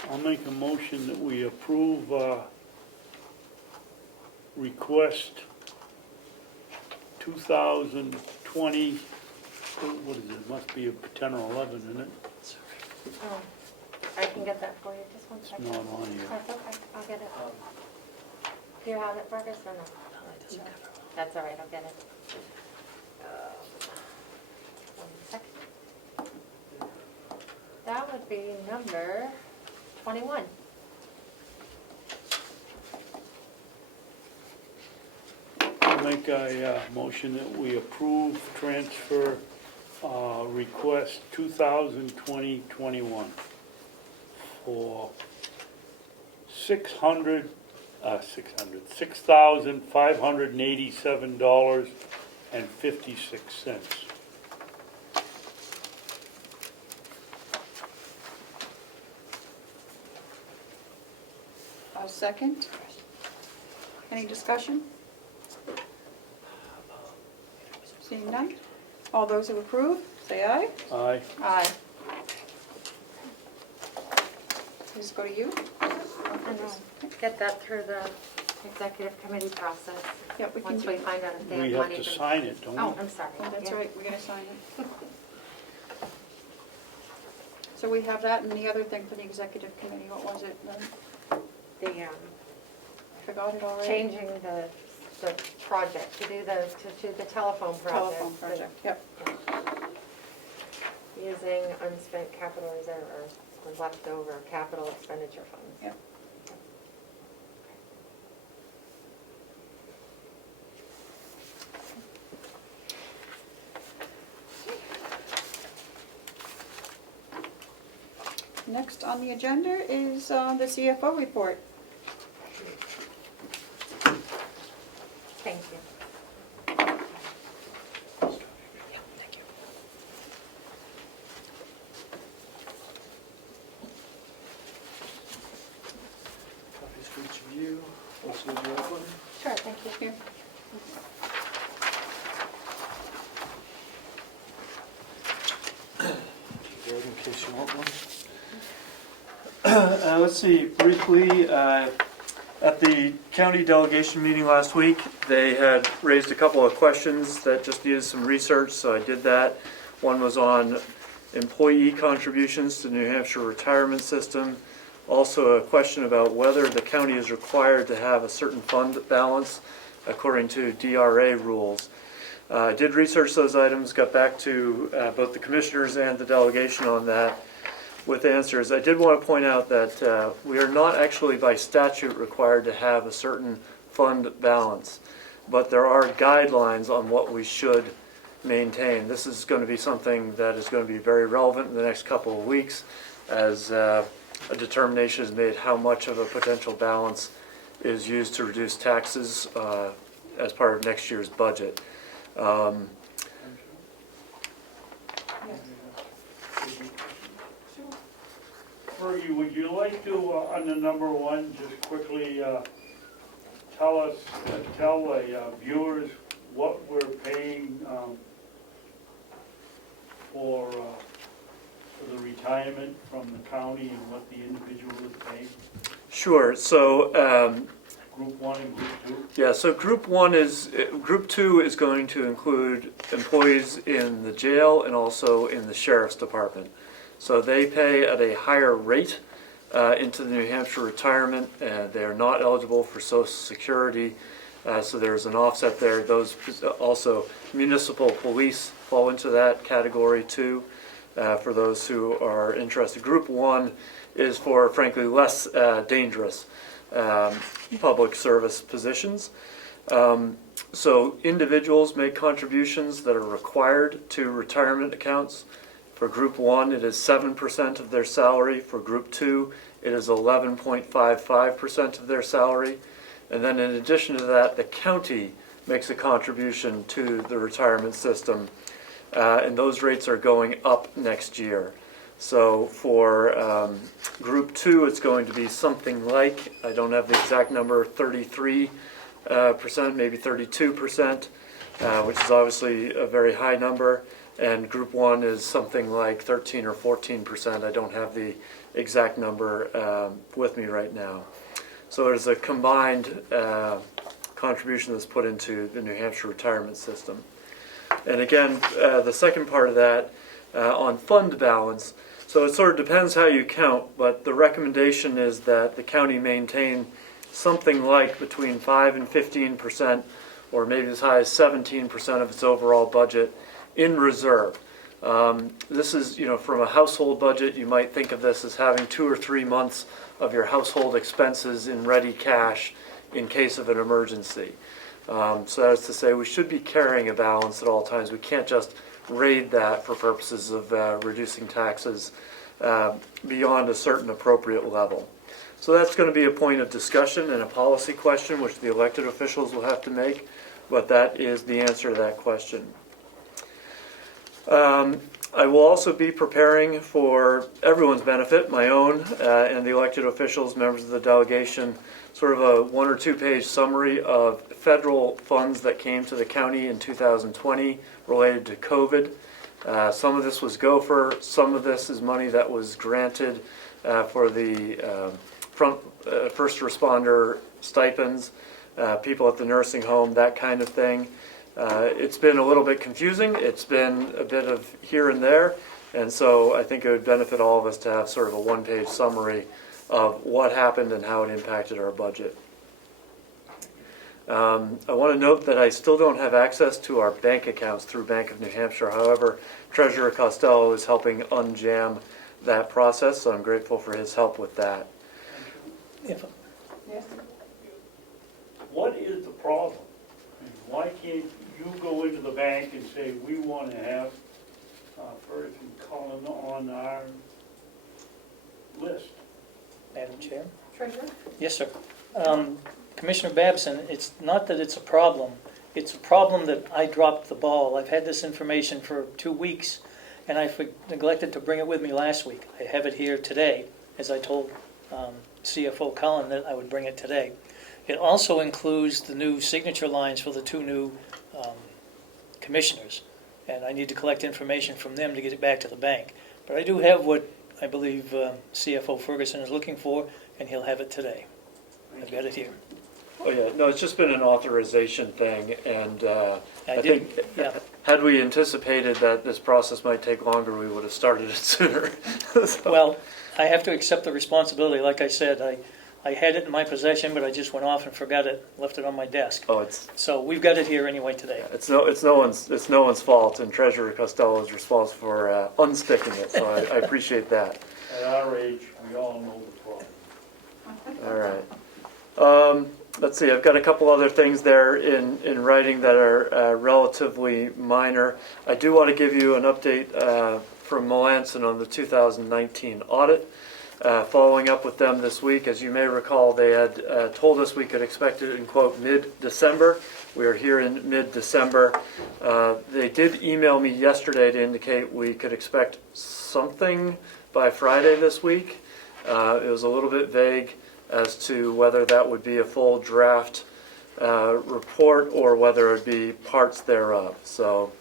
I'll make a motion that we approve, request 2020, what is it, must be a 10 or 11, isn't it? Oh, I can get that for you, just one It's second. not on here. That's okay, I'll get it. Do you have it, Fergus, or no? That's all right, I'll get it. One second. That would be number 21. I'll make a motion that we approve transfer request 2020-21 for $6,587.56. I'll second. Any discussion? Seeing none? All those who approve, say aye. Aye. Aye. Just go to you? And we'll get that through the executive committee process, Yep, we can once do we it. find out if they We have have money to to. sign it, don't we? Oh, I'm sorry. Oh, that's Yeah. right, we're gonna sign it. So we have that, and the other thing for the executive committee, what was it? The, Forgot it already. changing the project, to do the telephone project. Telephone project, yep. Using unspent capital reserve or leftover capital expenditure funds. Yep. Next on the agenda is the CFO report. Thank you. Copies for each of you. Also, would you like one? Sure, thank you. Here. Greg, in case you want one. Let's see, briefly, at the county delegation meeting last week, they had raised a couple of questions that just needed some research, so I did that. One was on employee contributions to the New Hampshire retirement system. Also a question about whether the county is required to have a certain fund balance according to DRA rules. I did research those items, got back to both the commissioners and the delegation on that with answers. I did want to point out that we are not actually by statute required to have a certain fund balance, but there are guidelines on what we should maintain. This is going to be something that is going to be very relevant in the next couple of weeks as a determination is made how much of a potential balance is used to reduce taxes as part of next year's budget. Fergie, would you like to, under number one, just quickly tell the viewers what we're paying for the retirement from the county and what the individual is paying? Sure. So Group one and group two? yeah, so group two is going to include employees in the jail and also in the sheriff's department. So they pay at a higher rate into the New Hampshire retirement, and they are not eligible for Social Security. So there's an offset there. Those also municipal police fall into that category too. For those who are interested, group one is for frankly less dangerous public service positions. So individuals make contributions that are required to retirement accounts. For group one, it is 7% of their salary. For group two, it is 11.55% of their salary. And then in addition to that, the county makes a contribution to the retirement system. And those rates are going up next year. So for group two, it's going to be something like, I don't have the exact number, 33%, maybe 32%, which is obviously a very high number. And group one is something like 13 or 14%. I don't have the exact number with me right now. So there's a combined contribution that's put into the New Hampshire retirement system. And again, the second part of that on fund balance, so it sort of depends how you count, but the recommendation is that the county maintain something like between 5 and 15%, or maybe as high as 17% of its overall budget in reserve. This is, from a household budget, you might think of this as having 2 or 3 months of your household expenses in ready cash in case of an emergency. So that's to say we should be carrying a balance at all times. We can't just raid that for purposes of reducing taxes beyond a certain appropriate level. So that's going to be a point of discussion and a policy question which the elected officials will have to make, but that is the answer to that question. I will also be preparing for everyone's benefit, my own and the elected officials, members of the delegation, sort of a 1 or 2 page summary of federal funds that came to the county in 2020 related to COVID. Some of this was gopher, some of this is money that was granted for the first responder stipends, people at the nursing home, that kind of thing. It's been a little bit confusing. It's been a bit of here and there. And so I think it would benefit all of us to have sort of a one-page summary of what happened and how it impacted our budget. I want to note that I still don't have access to our bank accounts through Bank of New Hampshire. However, Treasurer Costello is helping unjam that process, so I'm grateful for his help with that. If, Yes. What is the problem? Why can't you go into the bank and say, we want to have Ferguson Cullen on our list? Madam Chair? Treasurer? Yes, sir. Commissioner Babson, it's not that it's a problem. It's a problem that I dropped the ball. I've had this information for 2 weeks, and I neglected to bring it with me last week. I have it here today, as I told CFO Cullen that I would bring it today. It also includes the new signature lines for the 2 new commissioners, and I need to collect information from them to get it back to the bank. But I do have what I believe CFO Ferguson is looking for, and he'll have it today. I've got it here. Oh yeah, no, it's just been an authorization thing, and I didn't- think yeah. had we anticipated that this process might take longer, we would have started it sooner. So- Well, I have to accept the responsibility. Like I said, I had it in my possession, but I just went off and forgot it, left it on my desk. Oh, it's So we've got it here anyway today. no one's fault, and Treasurer Costello is responsible for unsticking it. So I appreciate that. At our age, we all know the problem. All right. Let's see. I've got a couple other things there in writing that are relatively minor. I do want to give you an update from Melanson on the 2019 audit. Following up with them this week, as you may recall, they had told us we could expect it in quote mid-December. We are here in mid-December. They did email me yesterday to indicate we could expect something by Friday this week. It was a little bit vague as to whether that would be a full draft report or whether it would be parts thereof. So,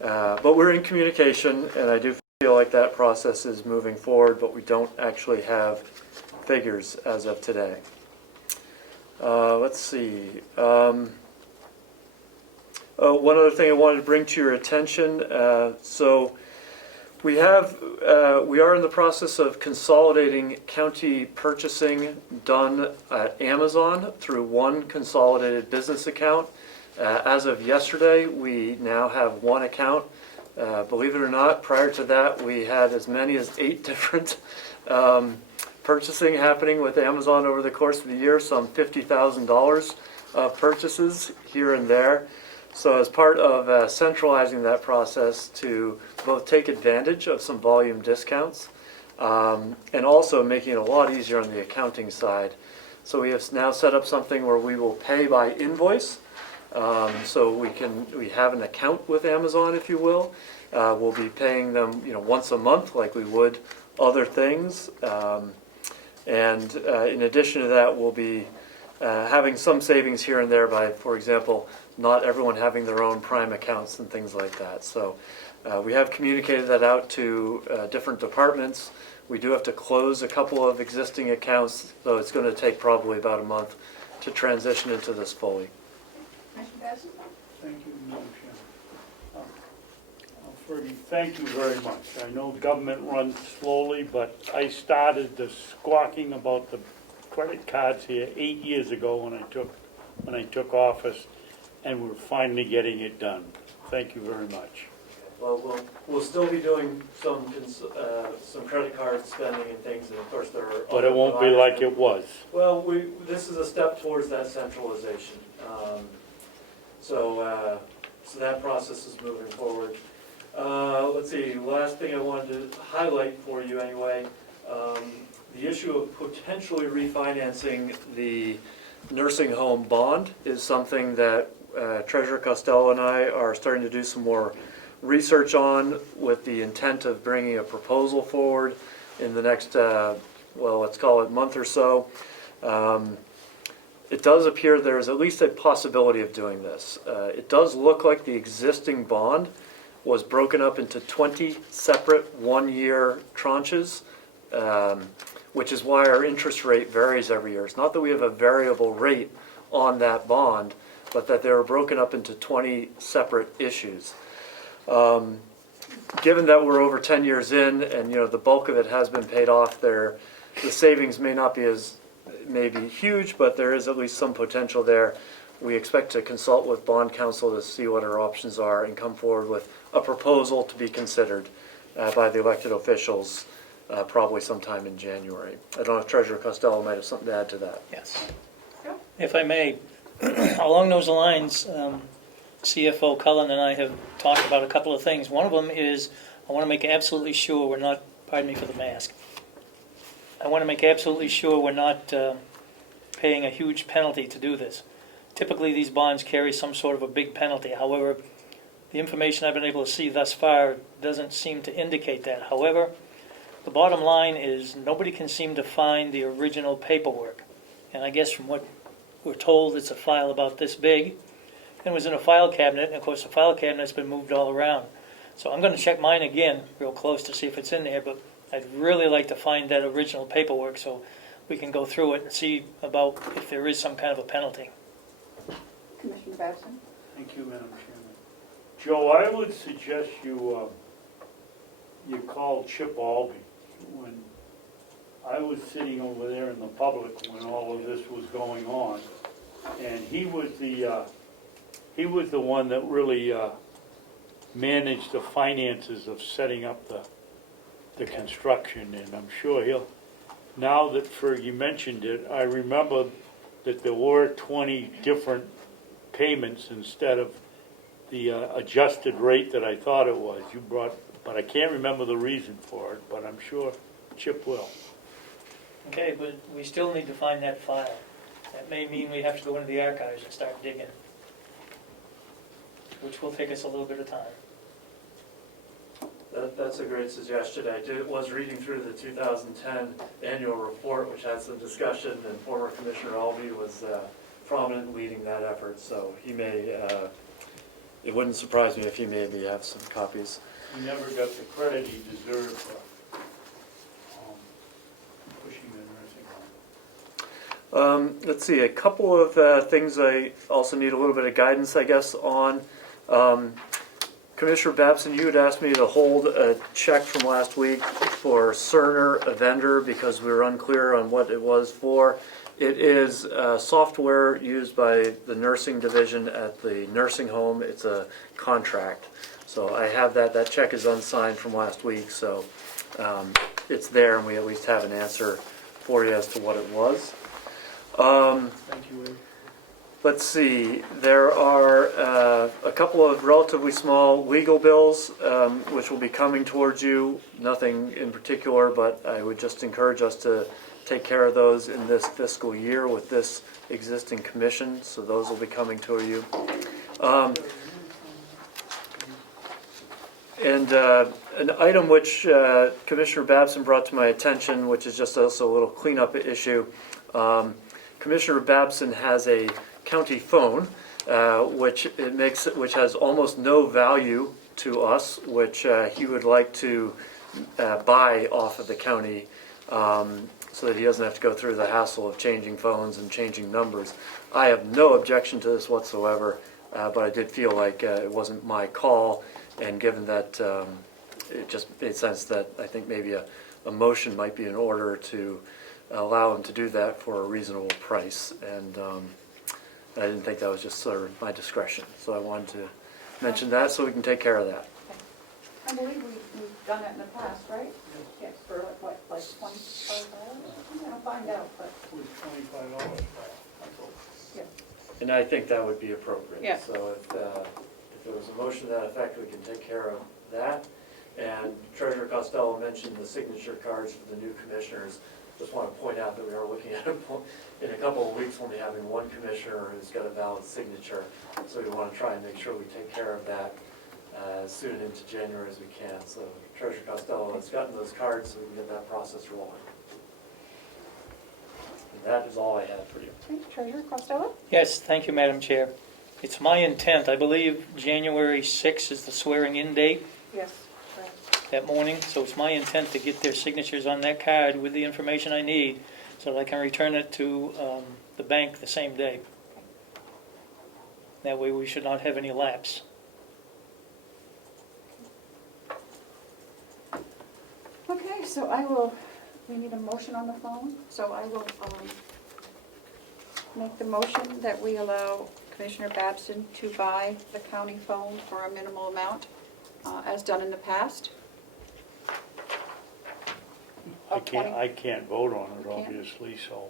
but we're in communication, and I do feel like that process is moving forward, but we don't actually have figures as of today. Let's see. One other thing I wanted to bring to your attention. We are in the process of consolidating county purchasing done at Amazon through one consolidated business account. As of yesterday, we now have one account. Believe it or not, prior to that, we had as many as 8 different purchasing happening with Amazon over the course of the year, some $50,000 of purchases here and there. So as part of centralizing that process to both take advantage of some volume discounts and also making it a lot easier on the accounting side. So we have now set up something where we will pay by invoice. So we have an account with Amazon, if you will. We'll be paying them, once a month, like we would other things. And in addition to that, we'll be having some savings here and there by, for example, not everyone having their own Prime accounts and things like that. So we have communicated that out to different departments. We do have to close a couple of existing accounts, so it's going to take probably about a month to transition into this fully. Commissioner Bass? Thank you, Madam Chairman. Fergie, thank you very much. I know government runs slowly, but I started the squawking about the credit cards here 8 years ago when I took office, and we're finally getting it done. Thank you very much. Well, we'll still be doing some credit card spending and things, and of course there are. But it won't be like it was. Well, this is a step towards that centralization. So that process is moving forward. Let's see. Last thing I wanted to highlight for you, anyway, the issue of potentially refinancing the nursing home bond is something that Treasurer Costello and I are starting to do some more research on, with the intent of bringing a proposal forward in the next, let's call it month or so. it does appear there is at least a possibility of doing this. It does look like the existing bond was broken up into 20 separate one-year tranches, which is why our interest rate varies every year. It's not that we have a variable rate on that bond, but that they were broken up into 20 separate issues. Given that we're over 10 years in and the bulk of it has been paid off, the savings may not be as maybe huge, but there is at least some potential there. We expect to consult with bond counsel to see what our options are and come forward with a proposal to be considered by the elected officials probably sometime in January. I don't know if Treasurer Costello might have something to add to that. Yes. If I may, along those lines, CFO Cullen and I have talked about a couple of things. One of them is I want to make absolutely sure we're not, pardon me for the mask, I want to make absolutely sure we're not paying a huge penalty to do this. Typically, these bonds carry some sort of a big penalty. However, the information I've been able to see thus far doesn't seem to indicate that. However, the bottom line is nobody can seem to find the original paperwork. And I guess from what we're told, it's a file about this big. And it was in a file cabinet, and of course the file cabinet's been moved all around. So I'm going to check mine again real close to see if it's in there, but I'd really like to find that original paperwork so we can go through it and see about if there is some kind of a penalty. Commissioner Babson? Thank you, Madam Chairman. Joe, I would suggest you call Chip Albee. When I was sitting over there in the public when all of this was going on, and he was the one that really managed the finances of setting up the construction, and I'm sure he'll, now that Fergie mentioned it, I remember that there were 20 different payments instead of the adjusted rate that I thought it was. You brought, but I can't remember the reason for it, but I'm sure Chip will. Okay, but we still need to find that file. That may mean we have to go into the archives and start digging, which will take us a little bit of time. That's a great suggestion. I was reading through the 2010 annual report, which had some discussion, and former Commissioner Albee was prominent leading that effort, so he may, it wouldn't surprise me if he maybe have some copies. He never got the credit he deserved for pushing the nursing home. Let's see, a couple of things I also need a little bit of guidance, I guess, on. Commissioner Babson, you had asked me to hold a check from last week for Cerner, a vendor, because we were unclear on what it was for. It is software used by the nursing division at the nursing home. It's a contract. So I have that. That check is unsigned from last week, so it's there, and we at least have an answer for you as to what it was. Thank you, Ed. Let's see, there are a couple of relatively small legal bills which will be coming towards you. Nothing in particular, but I would just encourage us to take care of those in this fiscal year with this existing commission, so those will be coming to you. And an item which Commissioner Babson brought to my attention, which is just also a little cleanup issue. Commissioner Babson has a county phone, which has almost no value to us, which he would like to buy off of the county, so that he doesn't have to go through the hassle of changing phones and changing numbers. I have no objection to this whatsoever, but I did feel like it wasn't my call, and given that it just made sense that I think maybe a motion might be in order to allow him to do that for a reasonable price, and I didn't think that was just sort of my discretion, so I wanted to mention that so we can take care of that. I believe we've done it in the past, right? Yes, for like $25? I'm gonna find out, but, It was $25. yeah. And I think that would be appropriate. Yeah. So if there was a motion to that effect, we can take care of that. And Treasurer Costello mentioned the signature cards for the new commissioners. Just want to point out that we are looking at in a couple of weeks only having one commissioner who's got a valid signature. So we want to try and make sure we take care of that as soon into January as we can. So Treasurer Costello has gotten those cards so we can get that process rolling. That is all I have for you. Okay, Treasurer Costello? Yes, thank you, Madam Chair. It's my intent, I believe January 6th is the swearing-in date Yes. that morning, so it's my intent to get their signatures on that card with the information I need so that I can return it to the bank the same day. That way we should not have any lapse. Okay, so we need a motion on the phone, so I will make the motion that we allow Commissioner Babson to buy the county phone for a minimal amount, as done in the past. I Of can't, 20 I can't vote on it, You can't? obviously, so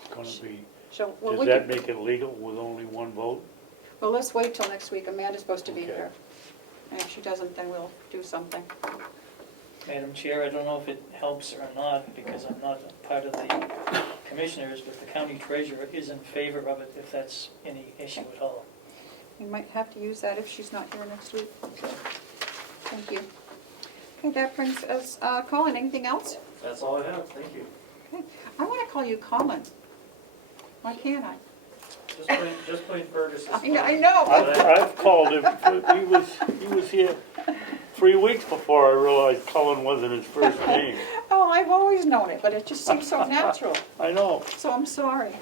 it's gonna be, So, well, does we that could, make it legal with only one vote? well, let's wait till next week. Amanda's supposed to be Okay. here. And if she doesn't, then we'll do something. Madam Chair, I don't know if it helps or not, because I'm not a part of the commissioners, but the county treasurer is in favor of it, if that's any issue at all. We might have to use that if she's not here next week. So, thank you. Okay, that brings us, Colin, anything else? That's all I have, thank you. Okay, I want to call you Colin. Why can't I? Just plain Fergus is I know. I've called him, he was here 3 weeks before I realized Cullen wasn't his first name. Oh, I've always known it, but it just seems so natural, I know. so I'm sorry.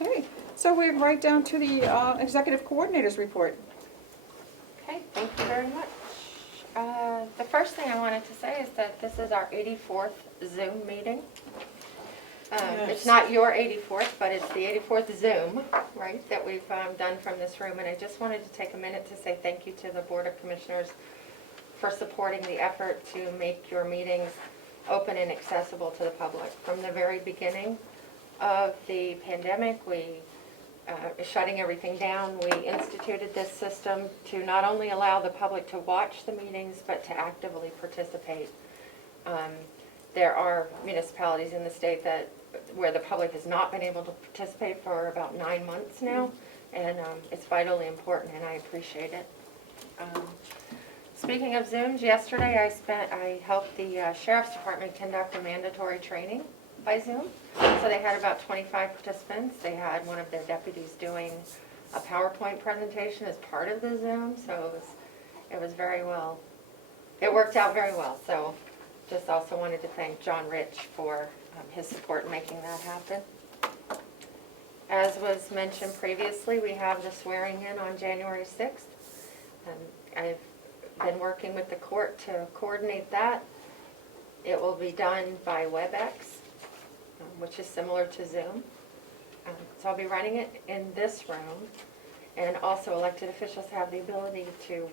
Okay, so we're right down to the executive coordinators report. Okay, thank you very much. The first thing I wanted to say is that this is our 84th Zoom meeting. It's not your 84th, but it's the 84th Zoom, right, that we've done from this room. And I just wanted to take a minute to say thank you to the Board of Commissioners for supporting the effort to make your meetings open and accessible to the public. From the very beginning of the pandemic, shutting everything down, we instituted this system to not only allow the public to watch the meetings, but to actively participate. There are municipalities in the state where the public has not been able to participate for about 9 months now, and it's vitally important, and I appreciate it. Speaking of Zooms, yesterday I helped the Sheriff's Department conduct a mandatory training by Zoom. So they had about 25 participants. They had one of their deputies doing a PowerPoint presentation as part of the Zoom, so it was very well. It worked out very well, so just also wanted to thank John Rich for his support in making that happen. As was mentioned previously, we have the swearing in on January 6th. I've been working with the court to coordinate that. It will be done by WebEx, which is similar to Zoom. So I'll be running it in this room, and also elected officials have the ability to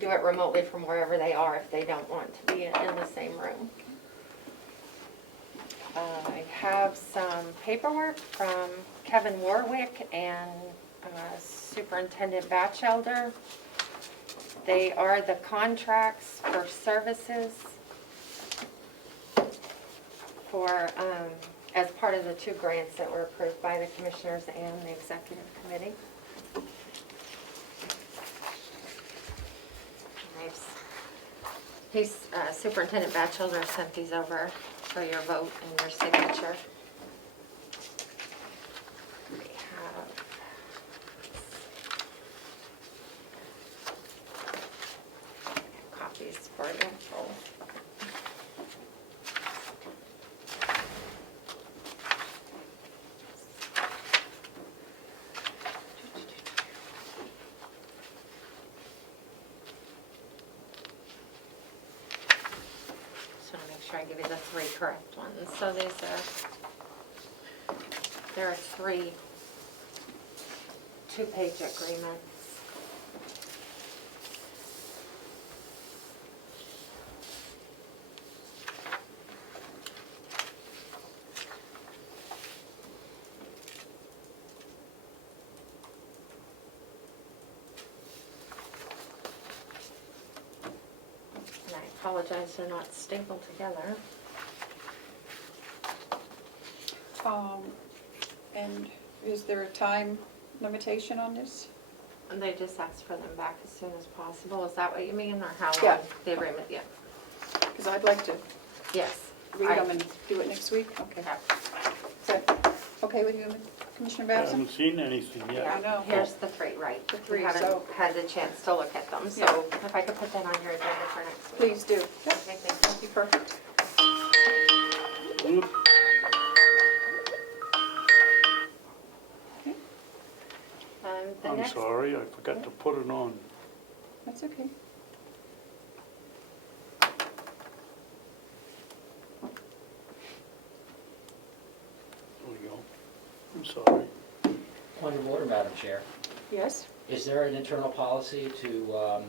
do it remotely from wherever they are if they don't want to be in the same room. I have some paperwork from Kevin Warwick and Superintendent Batchelder. They are the contracts for services for, as part of the 2 grants that were approved by the commissioners and the executive committee. Superintendent Batchelder sent these over for your vote and your signature. We have copies for info. I give you the 3 correct ones. So there are 3 2-page agreements. And I apologize, they're not stapled together. And is there a time limitation on this? And they just asked for them back as soon as possible. Is that what you mean, or how Yeah. long the agreement? Yeah. Because I'd like to Yes. read them and do it next week? Okay. Is that okay with you, Commissioner I Babson? haven't seen anything yet. I know. Here's the three, right? The three, We haven't so- had the chance to look at them, so Yeah. if I could put that on your agenda for next week. Please do. Yep, Okay, thank you. that'd be perfect. Oop, The I'm next, sorry, I forgot to put it on. That's okay. There we go. I'm sorry. Point of order, Madam Chair. Yes? Is there an internal policy to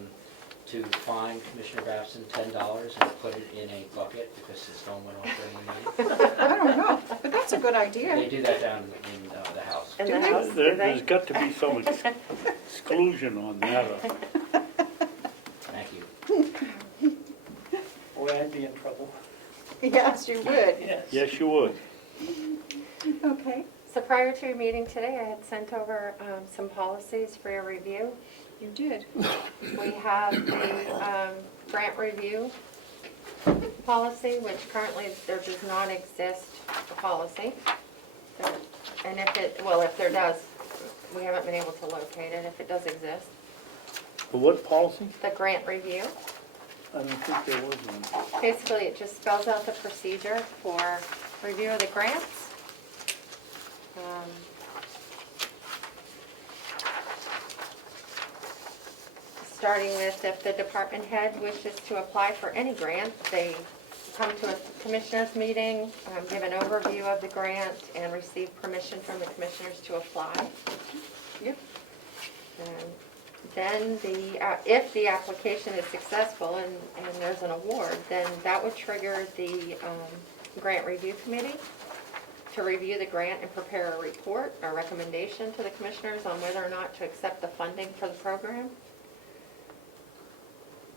fine Commissioner Babson $10 and put it in a bucket because his phone went off during the meeting? I don't know, but that's a good They idea. do that down in the house. in Do the they? house, do There's they? got to be some exclusion on that. Thank you. Boy, I'd be in trouble. Yes, you would. Yes. Yes, you would. Okay. So prior to your meeting today, I had sent over some policies for your review. You did. We have the grant review policy, which currently there does not exist a policy. And if there does, we haven't been able to locate it, if it does exist. The what policy? The grant review, I don't think there was one. basically it just spells out the procedure for review of the grants. Starting with if the department head wishes to apply for any grant, they come to a commissioners meeting, give an overview of the grant, and receive permission from the commissioners to apply. Yep. And then if the application is successful and there's an award, then that would trigger the grant review committee to review the grant and prepare a report or recommendation to the commissioners on whether or not to accept the funding for the program.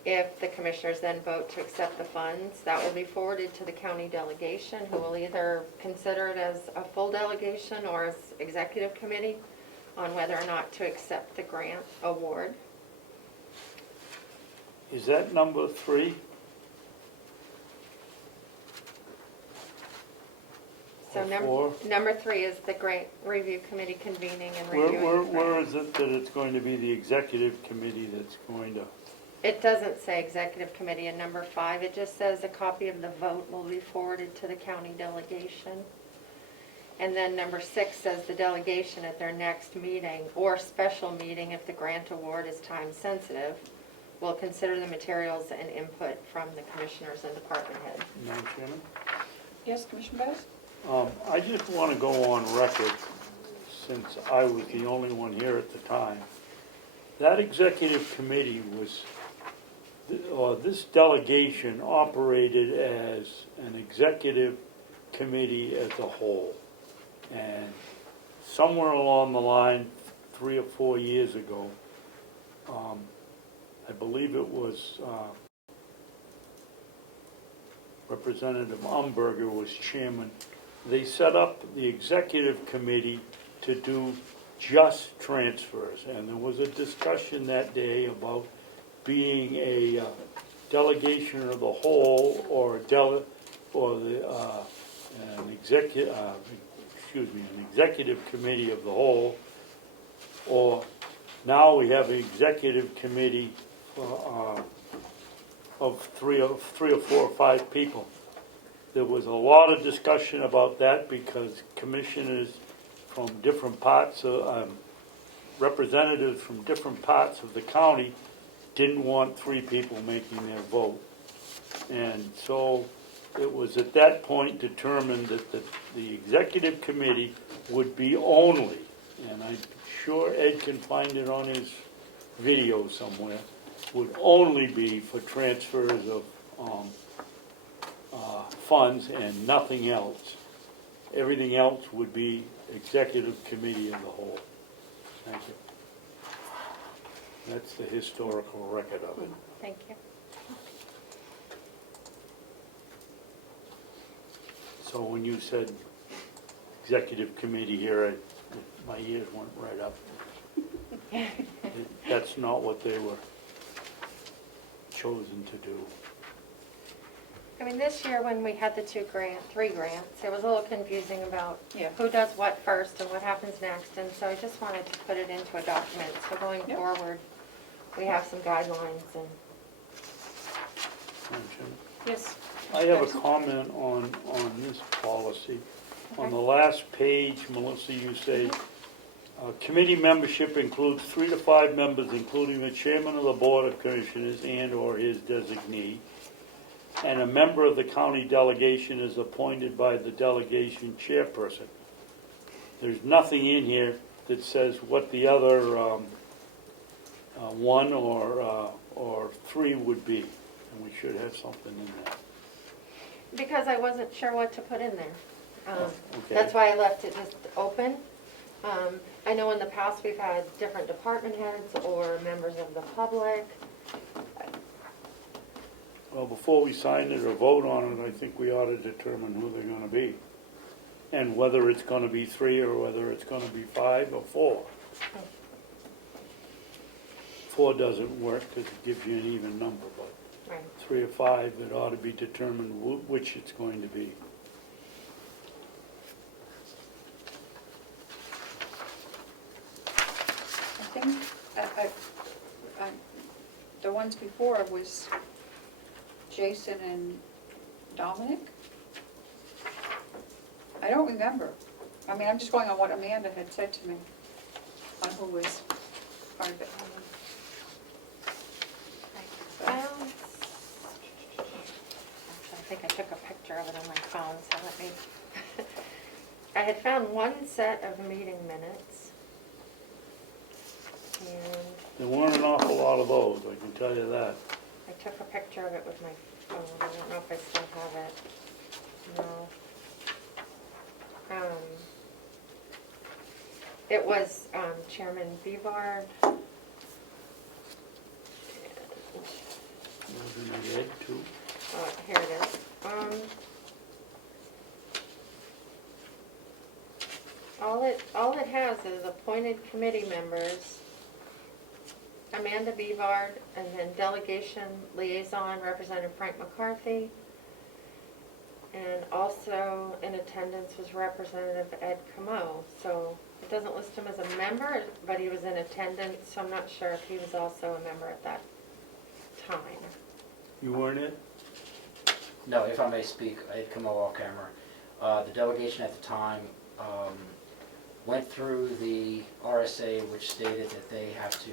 If the commissioners then vote to accept the funds, that will be forwarded to the county delegation, who will either consider it as a full delegation or as executive committee on whether or not to accept the grant award. Is that number 3? So Or number 3 is the grant review committee convening and Where, reviewing. where, the grant. where is it that it's going to be the executive committee that's going to? It doesn't say executive committee in number 5, it just says a copy of the vote will be forwarded to the county delegation. And then number 6 says the delegation at their next meeting or special meeting, if the grant award is time sensitive, will consider the materials and input from the commissioners and department heads. Madam Chairman? Yes, Commissioner Bass? I just want to go on record, since I was the only one here at the time. That executive committee was, or this delegation operated as an executive committee as a whole. And somewhere along the line, 3 or 4 years ago, I believe it was Representative Umberger was chairman. They set up the executive committee to do just transfers, and there was a discussion that day about being a delegation of the whole or an executive committee of the whole, or now we have an executive committee of three or 4 or 5 people. There was a lot of discussion about that because commissioners from different parts of, representatives from different parts of the county didn't want 3 people making their vote. And so it was at that point determined that the executive committee would be only, and I'm sure Ed can find it on his video somewhere, would only be for transfers of funds and nothing else. Everything else would be executive committee of the whole. Thank you. That's the historical record of it. Thank you. So when you said executive committee here, my ears went right up. That's not what they were chosen to do. I mean, this year when we had the three grants, it was a little confusing about Yeah. who does what first and what happens next, and so I just wanted to put it into a document, so going Yep. forward, we have some guidelines and. Yes. I have a comment on this policy. On the last page, Melissa, you say, committee membership includes 3 to 5 members, including the chairman of the board of commissioners and/or his designee, and a member of the county delegation is appointed by the delegation chairperson. There's nothing in here that says what the other one or 3 would be, and we should have something in there. Because I wasn't sure what to put in there. Okay. That's why I left it just open. I know in the past we've had different department heads or members of the public. Well, before we sign it or vote on it, I think we ought to determine who they're gonna be. And whether it's gonna be 3 or whether it's gonna be 5 or 4. 4 doesn't work because it gives you an even number, but Right. 3 or 5, it ought to be determined which it's going to be. I think, the ones before was Jason and Dominic. I don't remember. I mean, I'm just going on what Amanda had said to me on who was part of it. Actually, I think I took a picture of it on my phone, so let me. I had found one set of meeting minutes. And There weren't an awful lot of those, I can tell you that. I took a picture of it with my phone. I don't know if I still have it. No. It was Chairman Bevard. Wasn't it Ed, too? Here it is. All it has is appointed committee members, Amanda Bevard, and then delegation liaison Representative Frank McCarthy. And also in attendance was Representative Ed Comeau. So it doesn't list him as a member, but he was in attendance, so I'm not sure if he was also a member at that time. You weren't it? No, if I may speak, I had come off camera. The delegation at the time went through the RSA, which stated that they have to,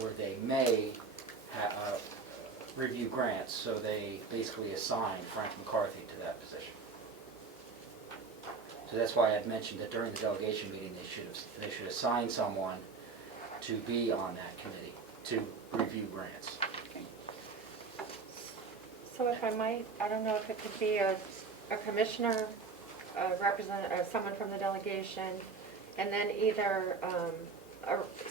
or they may review grants, so they basically assigned Frank McCarthy to that position. So that's why I had mentioned that during the delegation meeting, they should assign someone to be on that committee to review grants. So if I might, I don't know if it could be a commissioner, someone from the delegation, and then either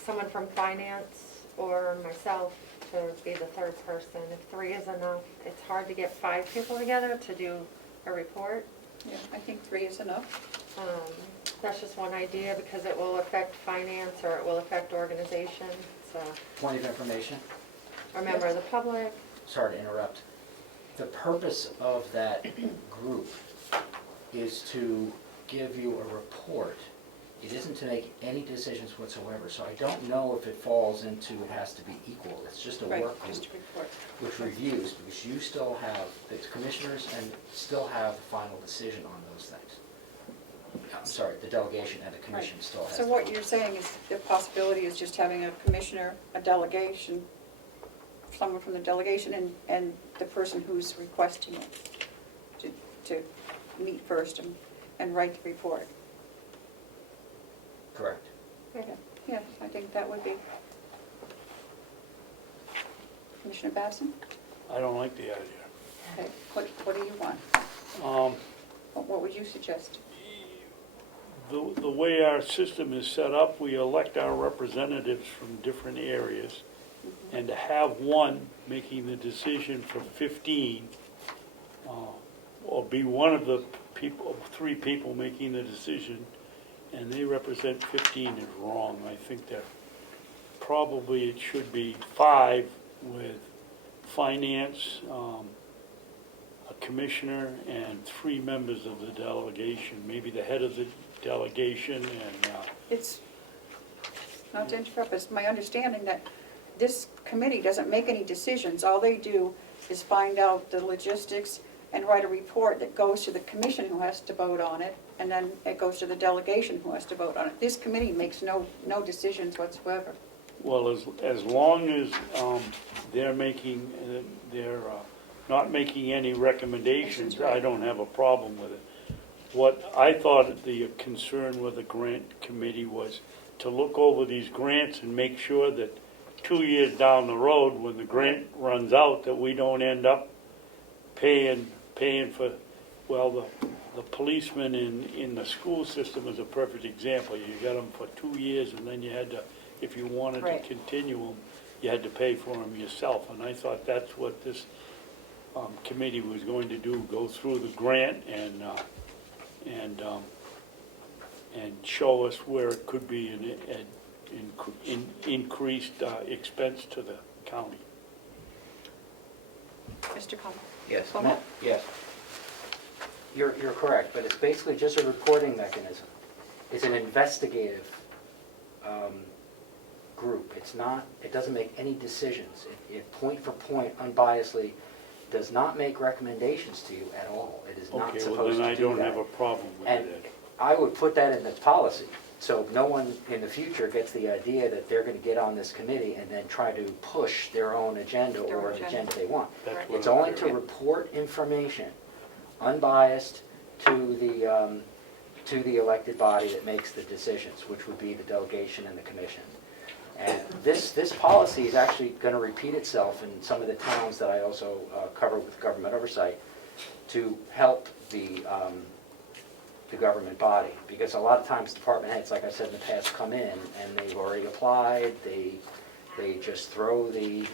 someone from finance or myself to be the third person. If 3 is enough, it's hard to get 5 people together to do a report. Yeah, I think 3 is enough. That's just one idea because it will affect finance or it will affect organization. So, Point of information, a member of the public. sorry to interrupt. The purpose of that group is to give you a report. It isn't to make any decisions whatsoever, so I don't know if it falls into it has to be equal. It's just a Right, work just group a report. which reviews, because you still have, the commissioners and still have the final decision on those things. I'm sorry, the delegation and the commission still has. So what you're saying is the possibility is just having a commissioner, a delegation, someone from the delegation and the person who's requesting it to meet first and write the report. Correct. Yeah, I think that would be. Commissioner Babson? I don't like the idea. Okay, what do you want? What would you suggest? The way our system is set up, we elect our representatives from different areas, and to have one making the decision for 15, or be one of the people, 3 people making the decision, and they represent 15 is wrong. I think that probably it should be 5 with finance, a commissioner and 3 members of the delegation, maybe the head of the delegation and, It's, not to interrupt, it's my understanding that this committee doesn't make any decisions. All they do is find out the logistics and write a report that goes to the commission who has to vote on it, and then it goes to the delegation who has to vote on it. This committee makes no decisions whatsoever. well, as long as they're making, they're not making any recommendations, I don't have a problem with it. What I thought the concern with the grant committee was to look over these grants and make sure that 2 years down the road, when the grant runs out, that we don't end up paying for, well, the policemen in the school system is a perfect example. You got them for 2 years, and then you had to, if you wanted Right. to continue them, you had to pay for them yourself. And I thought that's what this committee was going to do, go through the grant and show us where it could be an increased expense to the county. Mr. Comeau? Yes. Comeau? Yes. You're correct, but it's basically just a reporting mechanism. It's an investigative group. It's not, it doesn't make any decisions. It point for point, unbiasedly, does not make recommendations to you at all. It is not Okay, supposed well, to do then that. I don't have a problem with And it. I would put that in the policy, so no one in the future gets the idea that they're gonna get on this committee and then try to push their own agenda Their or own an agenda. agenda they want. That's what It's I'm only to hearing. report information, unbiased, to the elected body that makes the decisions, which would be the delegation and the commission. And this policy is actually gonna repeat itself in some of the towns that I also cover with government oversight to help the government body. Because a lot of times department heads, like I said in the past, come in and they've already applied, they just throw the,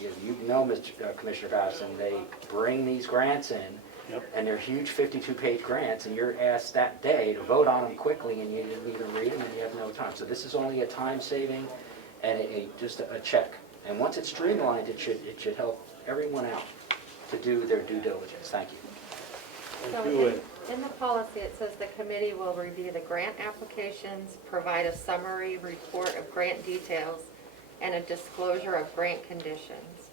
you know, Mr. Commissioner Babson, they bring these grants in, Yep. and they're huge 52-page grants, and you're asked that day to vote on them quickly, and you didn't even read them, and you have no time. So this is only a time saving and just a check. And once it's streamlined, it should help everyone out to do their due diligence. Thank you. So in the policy, it says the committee will review the grant applications, provide a summary report of grant details, and a disclosure of grant conditions.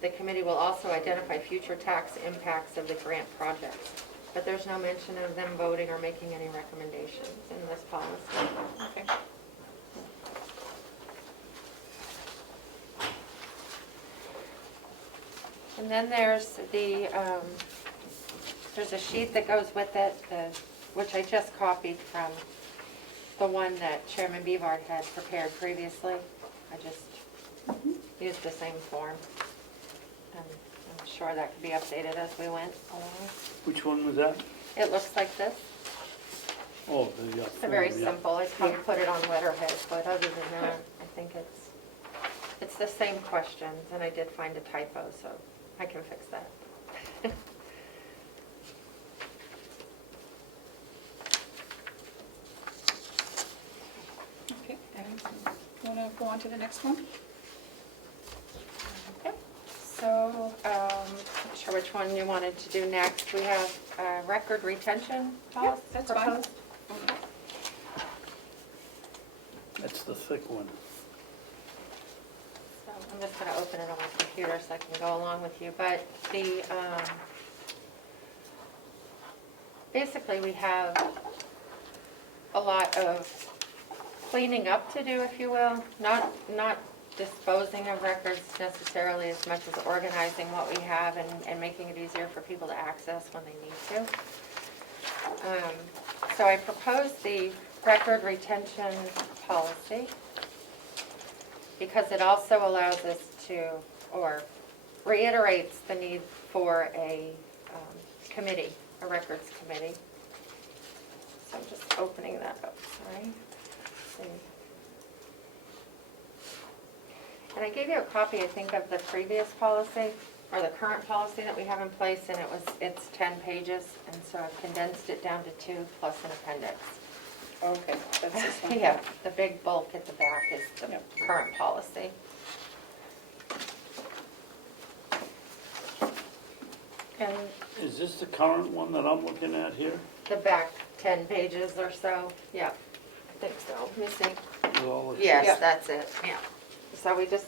The committee will also identify future tax impacts of the grant projects. But there's no mention of them voting or making any recommendations in this policy. Okay. And then there's there's a sheet that goes with it, which I just copied from the one that Chairman Bevard had prepared previously. I just used the same form. And I'm sure that could be updated as we went along. Which one was that? It looks like this. Oh, the It's a very form, yeah. simple, I can't put it on letterhead, but other than that, I think it's the same questions, and I did find a typo, so I can fix that. Okay. You want to go on to the next one? Okay, so, not sure which one you wanted to do next. We have record retention policy that's fine. proposed. That's the thick one. So I'm just going to open it on my computer so I can go along with you. But basically, we have a lot of cleaning up to do, if you will. Not disposing of records necessarily as much as organizing what we have and making it easier for people to access when they need to. So I proposed the record retention policy because it also allows us to, or reiterates the need for a committee, a records committee. So I'm just opening that up, sorry. Let's see. And I gave you a copy, I think, of the previous policy, or the current policy that we have in place, and it's 10 pages, and so I've condensed it down to 2 plus an appendix. Okay, that's this one. Yeah, the big bulk at the back is the Yep. current policy. And Is this the current one that I'm looking at here? the back 10 pages or so, yeah, I think so, missing. With all the- Yeah. Yes, that's it, yeah. So we just,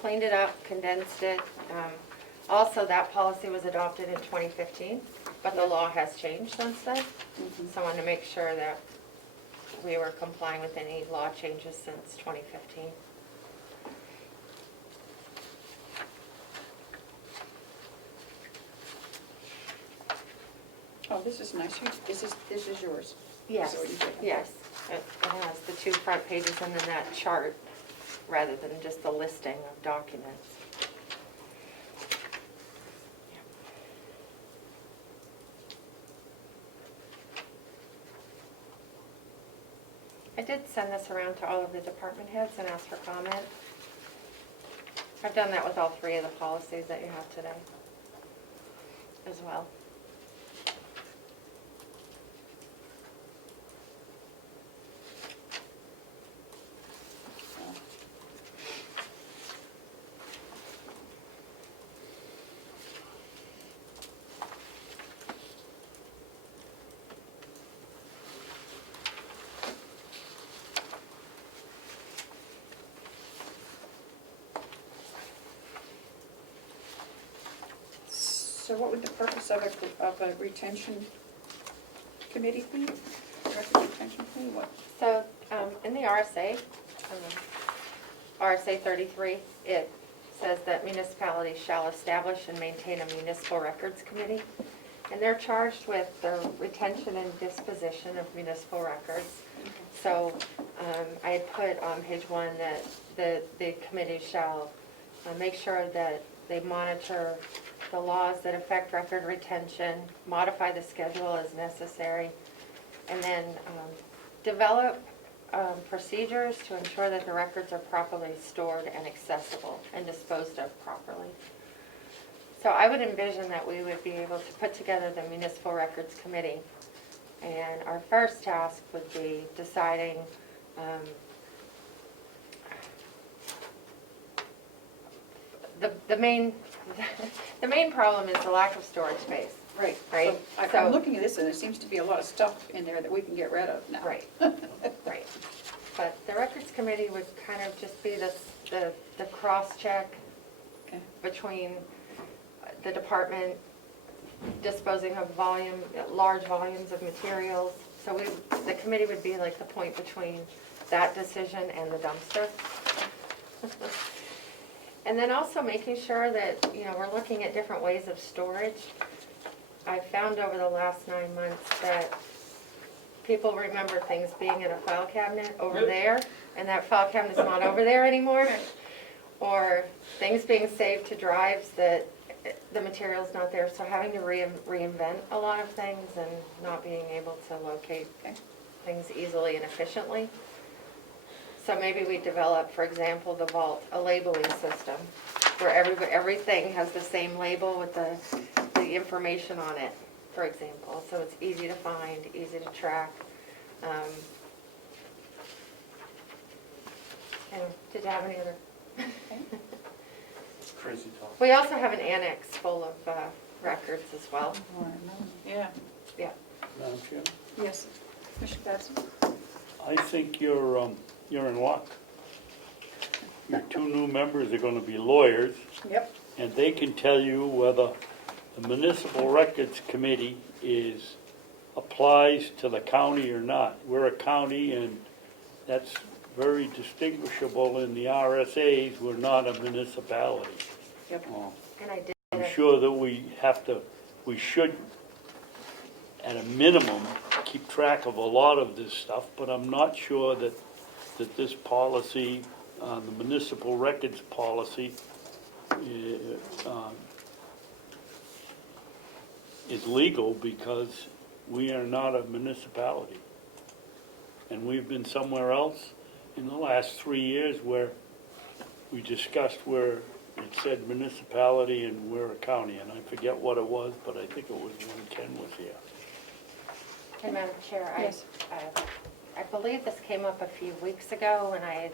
cleaned it up, condensed it. Also, that policy was adopted in 2015, but the law has changed since then. So I wanted to make sure that we were complying with any law changes since 2015. Oh, this is nice. This is yours. Yes, So you did. yes. It has the 2 front pages and then that chart, rather than just the listing of documents. I did send this around to all of the department heads and ask for comment. I've done that with all 3 of the policies that you have today as well. So what would the purpose of a retention committee be? Record retention committee, what? So, in the RSA, RSA 33, it says that municipalities shall establish and maintain a municipal records committee. And they're charged with the retention and disposition of municipal records. So, I had put on page 1 that the committee shall make sure that they monitor the laws that affect record retention, modify the schedule as necessary, and then develop procedures to ensure that the records are properly stored and accessible and disposed of properly. So I would envision that we would be able to put together the Municipal Records Committee, and our first task would be deciding the main the main problem is the lack of storage space. Right. Right. So So- I'm looking at this and there seems to be a lot of stuff in there that we can get rid of now. Right, right. But the records committee would kind of just be the cross-check Okay. between the department disposing of large volumes of materials. So the committee would be like the point between that decision and the dumpster. And then also making sure that, we're looking at different ways of storage. I found over the last 9 months that people remember things being in a file cabinet over there, and that file cabinet's not over there anymore. Or things being saved to drives that the material's not there, so having to reinvent a lot of things and not being able to locate things easily and efficiently. So maybe we develop, for example, the vault, a labeling system where everything has the same label with the information on it, for example. So it's easy to find, easy to track. And did you have any other? It's crazy talk. We also have an annex full of records as well. Yeah, Yeah. Madam Chairman? yes. Commissioner Patterson? I think you're in luck. Your 2 new members are gonna be lawyers, Yep. and they can tell you whether the Municipal Records Committee applies to the county or not. We're a county, and that's very distinguishable in the RSAs. We're not a municipality. Yep. And I did I'm it. sure that we should, at a minimum, keep track of a lot of this stuff, but I'm not sure that this policy, the municipal records policy, is legal because we are not a municipality. And we've been somewhere else in the last 3 years where we discussed where it said municipality and we're a county, and I forget what it was, but I think it was when Ken was here. And Madam Chair, Yes. I believe this came up a few weeks ago when I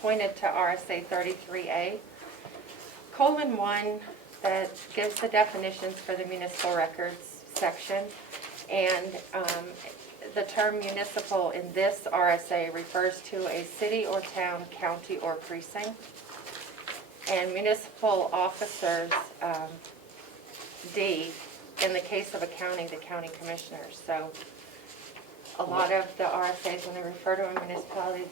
pointed to RSA 33A. Colon 1 that gives the definitions for the municipal records section. And the term municipal in this RSA refers to a city or town, county, or precinct. And municipal officers, D, in the case of a county, the county commissioners. So a lot of the RSAs, when they refer to a municipality,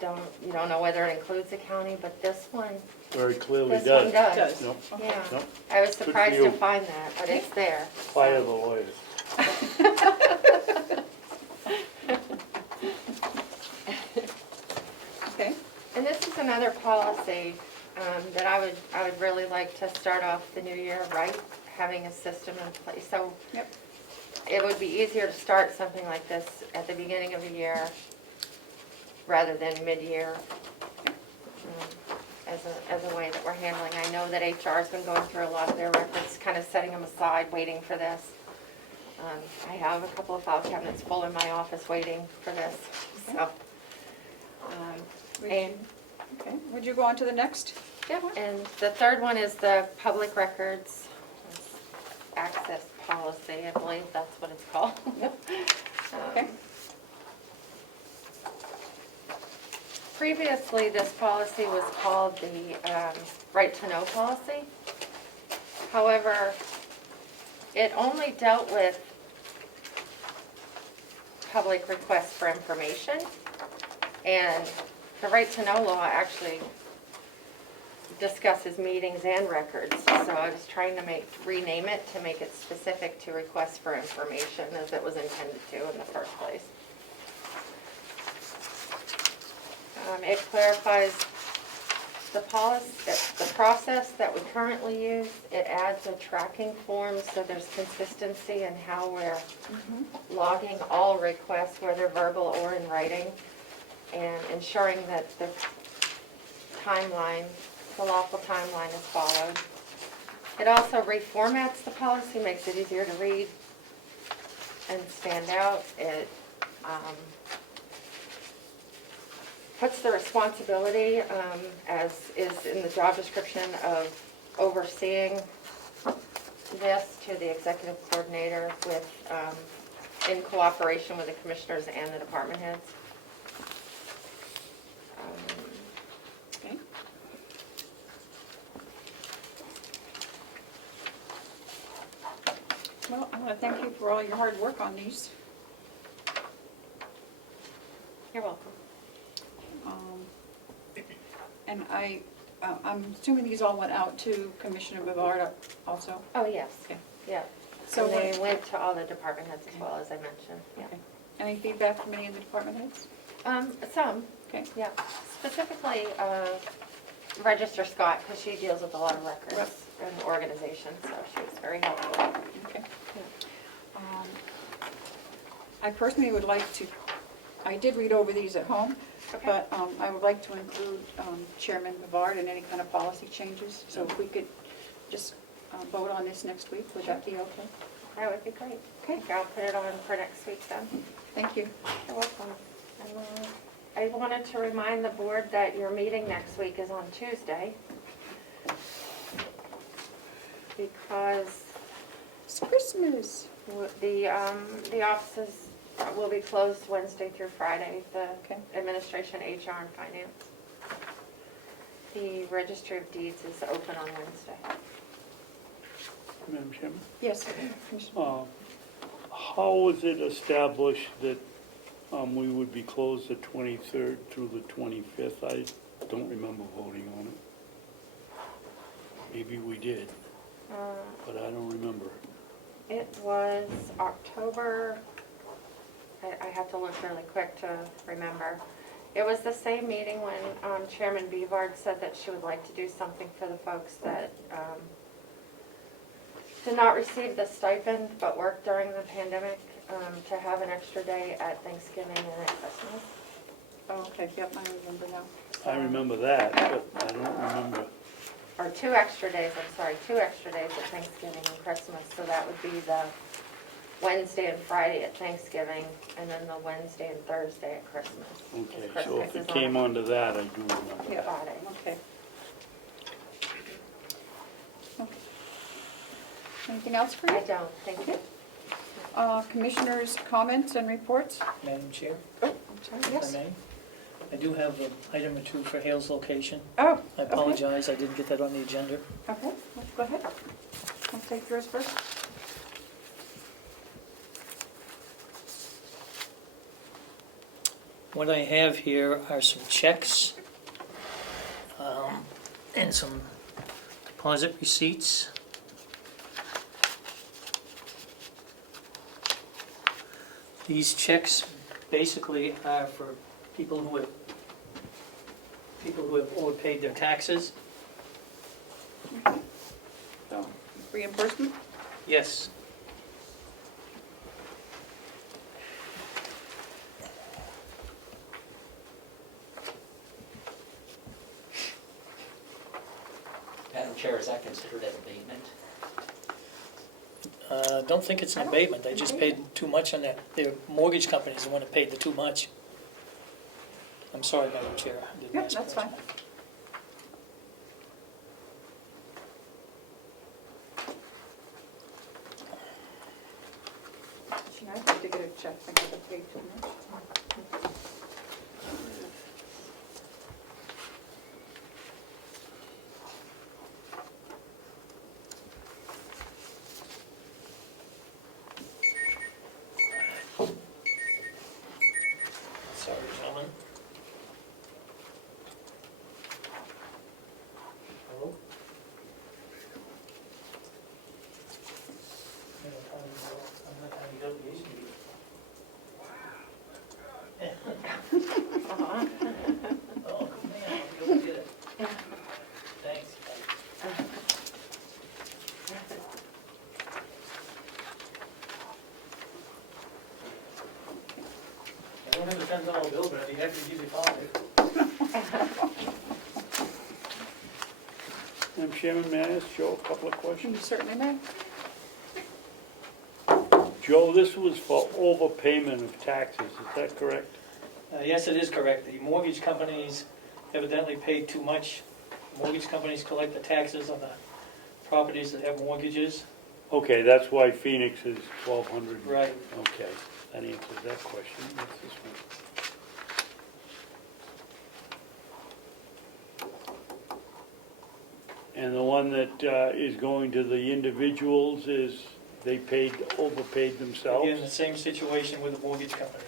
you don't know whether it includes a county, but this one Very clearly this one does. does. Yep. Yeah. Yep. I was for surprised you. to find that, but it's there. Fire the lawyers. Okay, And this is another policy that I would really like to start off the new year right, having a system in place. So yep, it would be easier to start something like this at the beginning of the year rather than mid-year as a way that we're handling. I know that HR's been going through a lot of their records, kind of setting them aside, waiting for this. I have a couple of file cabinets full in my office waiting for this, so. And, okay. Would you go on to the next? yeah, and the third one is the public records access policy, I believe that's what it's called. Okay. Previously, this policy was called the right to know policy. However, it only dealt with public requests for information. And the right to know law actually discusses meetings and records. So I was trying to rename it to make it specific to requests for information as it was intended to in the first place. It clarifies the policy, the process that we currently use. It adds a tracking form so there's consistency in how we're logging all requests, whether verbal or in writing, and ensuring that the timeline, the lawful timeline is followed. It also reformats the policy, makes it easier to read and stand out. It puts the responsibility, as is in the job description, of overseeing this to the executive coordinator with, in cooperation with the commissioners and the department heads. Okay. Well, I want to thank you for all your hard work on these. You're welcome. And I'm assuming these all went out to Commissioner Bavard also? Oh, yes, Okay. yeah. So So what- they went to all the department heads as well, as I mentioned, yeah. Okay. Any feedback from any of the department heads? Some, Okay. yeah. Specifically, Register Scott, because she deals with a lot of Right. records and organizations, so she was very helpful. Okay. I personally would like to, I did read over these at home, Okay. but I would like to include Chairman Bavard in any kind of policy changes. So if we could just vote on this next week, would that be okay? That would be great. Okay. I'll put it on for next week then. Thank you. You're welcome. And, I wanted to remind the board that your meeting next week is on Tuesday, because It's Christmas. the offices will be closed Wednesday through Friday, the Okay. administration, HR, and finance. The registry of deeds is open on Wednesday. Madam Chairman? Yes. Commissioner. How was it established that we would be closed the 23rd through the 25th? I don't remember voting on it. Maybe we did, but I don't remember. It was October, I have to look really quick to remember. It was the same meeting when Chairman Bevard said that she would like to do something for the folks that did not receive the stipend but worked during the pandemic, to have an extra day at Thanksgiving and at Christmas. Oh, okay, yep, I remember now. I remember that, but I don't remember. Or 2 extra days, I'm sorry, 2 extra days at Thanksgiving and Christmas. So that would be the Wednesday and Friday at Thanksgiving, and then the Wednesday and Thursday at Christmas. Okay, Because so if Christmas it is came on onto that, I do remember a that. Friday. Okay. Anything else for I you? don't, thank you. Commissioners' comments and reports? Madam Chair, Oh, I'm sorry, if I yes. may. I do have an item or two for Hale's location. Oh, I apologize, I didn't get that on the agenda. okay, let's go ahead. I'll take yours first. What I have here are some checks and some deposit receipts. These checks basically are for people who have overpaid their taxes. So, reimbursement? Yes. Madam Chair, is that considered an abatement? Don't think it's an abatement, they just paid too much on their mortgage company's the one that paid the too much. I'm sorry, Madam Chair. I didn't Yep, ask that's permission. fine. Gee, I'd like to get a check, I got paid too much. Sorry, gentlemen. Hello? I'm not having delegation meeting. Oh, man, I'll go get it. Thanks. I don't have a $10 bill, but I'd be happy to give you $5. Madam Chairman, may I ask Joe a couple of You questions? certainly may. Joe, this was for overpayment of taxes, is that correct? Yes, it is correct. The mortgage companies evidently paid too much. Mortgage companies collect the taxes on the properties that have mortgages. Okay, that's why Phoenix is 1,200. Right. Okay, that answers that question. What's this one? And the one that is going to the individuals is, they overpaid themselves? Again, the same situation with the mortgage companies.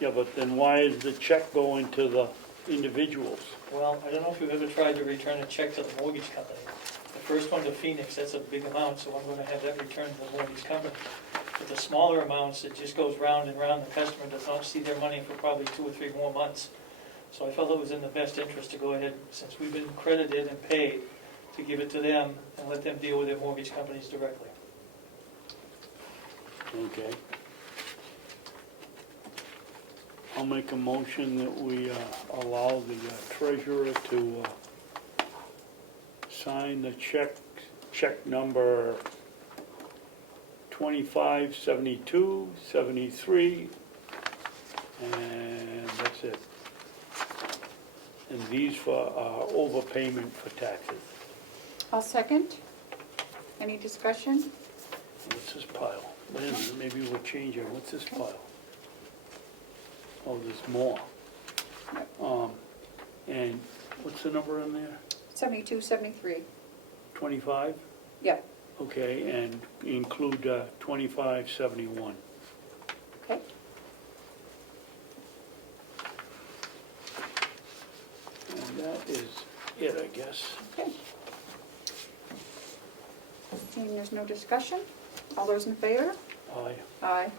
Yeah, but then why is the check going to the individuals? Well, I don't know if you've ever tried to return a check to the mortgage company. The first one to Phoenix, that's a big amount, so I'm going to have that returned to the mortgage company. But the smaller amounts, it just goes round and round. The customer does not see their money for probably 2 or 3 more months. So I felt it was in the best interest to go ahead, since we've been credited and paid, to give it to them and let them deal with their mortgage companies directly. Okay. I'll make a motion that we allow the treasurer to sign the check number 2572, 73, and that's it. And these for overpayment for taxes. I'll second. Any discussion? What's this pile? Wait a minute, maybe we'll change it. What's this pile? Oh, there's more. And what's the number in there? 72, 73. 25? Yeah, Okay, and include 2571. okay. And that is it, I guess. Okay. Seeing there's no discussion, all those in favor? Aye. Aye.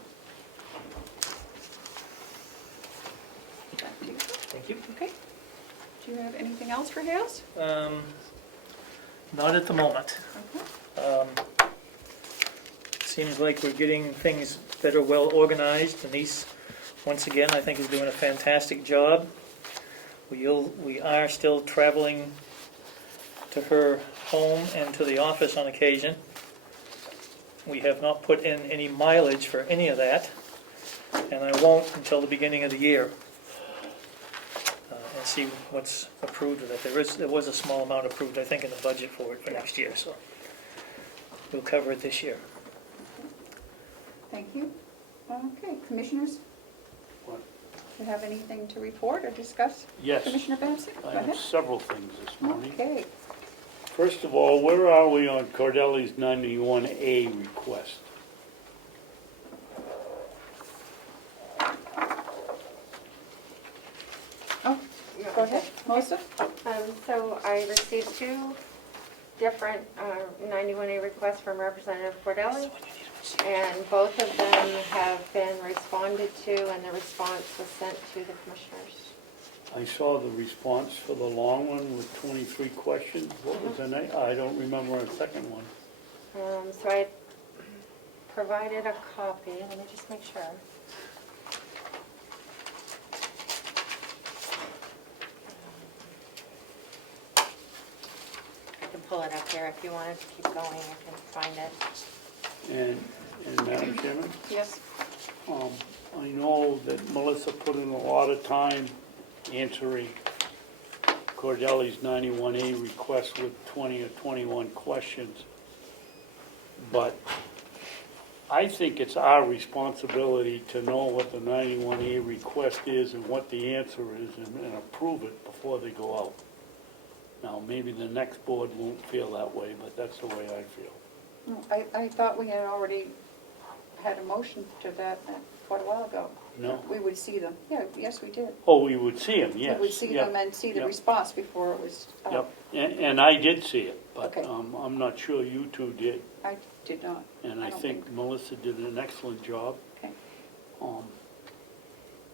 Back to you. Thank you. Okay. Do you have anything else for Hales? Not at the moment. Okay. Seems like we're getting things that are well organized. Denise, once again, I think is doing a fantastic job. We are still traveling to her home and to the office on occasion. We have not put in any mileage for any of that, and I won't until the beginning of the year. And see what's approved of it. There was a small amount approved, I think, in the budget for it for next year, so. we'll cover it this year. Thank you. Okay, commissioners? What? Do you have anything to report or discuss? Yes, Commissioner Benson, go I have ahead. several things this morning. Okay, First of all, where are we on Cordelli's 91A request? oh, go ahead, Melissa? So I received two different 91A requests from Representative Cordelli, and both of them have been responded to, and the response was sent to the commissioners. I saw the response for the long one with 23 questions. What was the name? I don't remember a second one. So I provided a copy, let me just make sure. I can pull it up here if you wanted to keep going, I can find it. And Madam Chairman, Yes. I know that Melissa put in a lot of time answering Cordelli's 91A request with 20 or 21 questions. But I think it's our responsibility to know what the 91A request is and what the answer is and approve it before they go out. Now, maybe the next board won't feel that way, but that's the way I feel. I thought we had already had a motion to that quite a while ago. No? We would see them. Yeah, yes, we did. Oh, we would see them, yes. We would see Yep, them and see the yep. response before it was out. Yep, and I did see it, but Okay. I'm not sure you two did. I did not. And I don't think Melissa did an excellent job. Okay.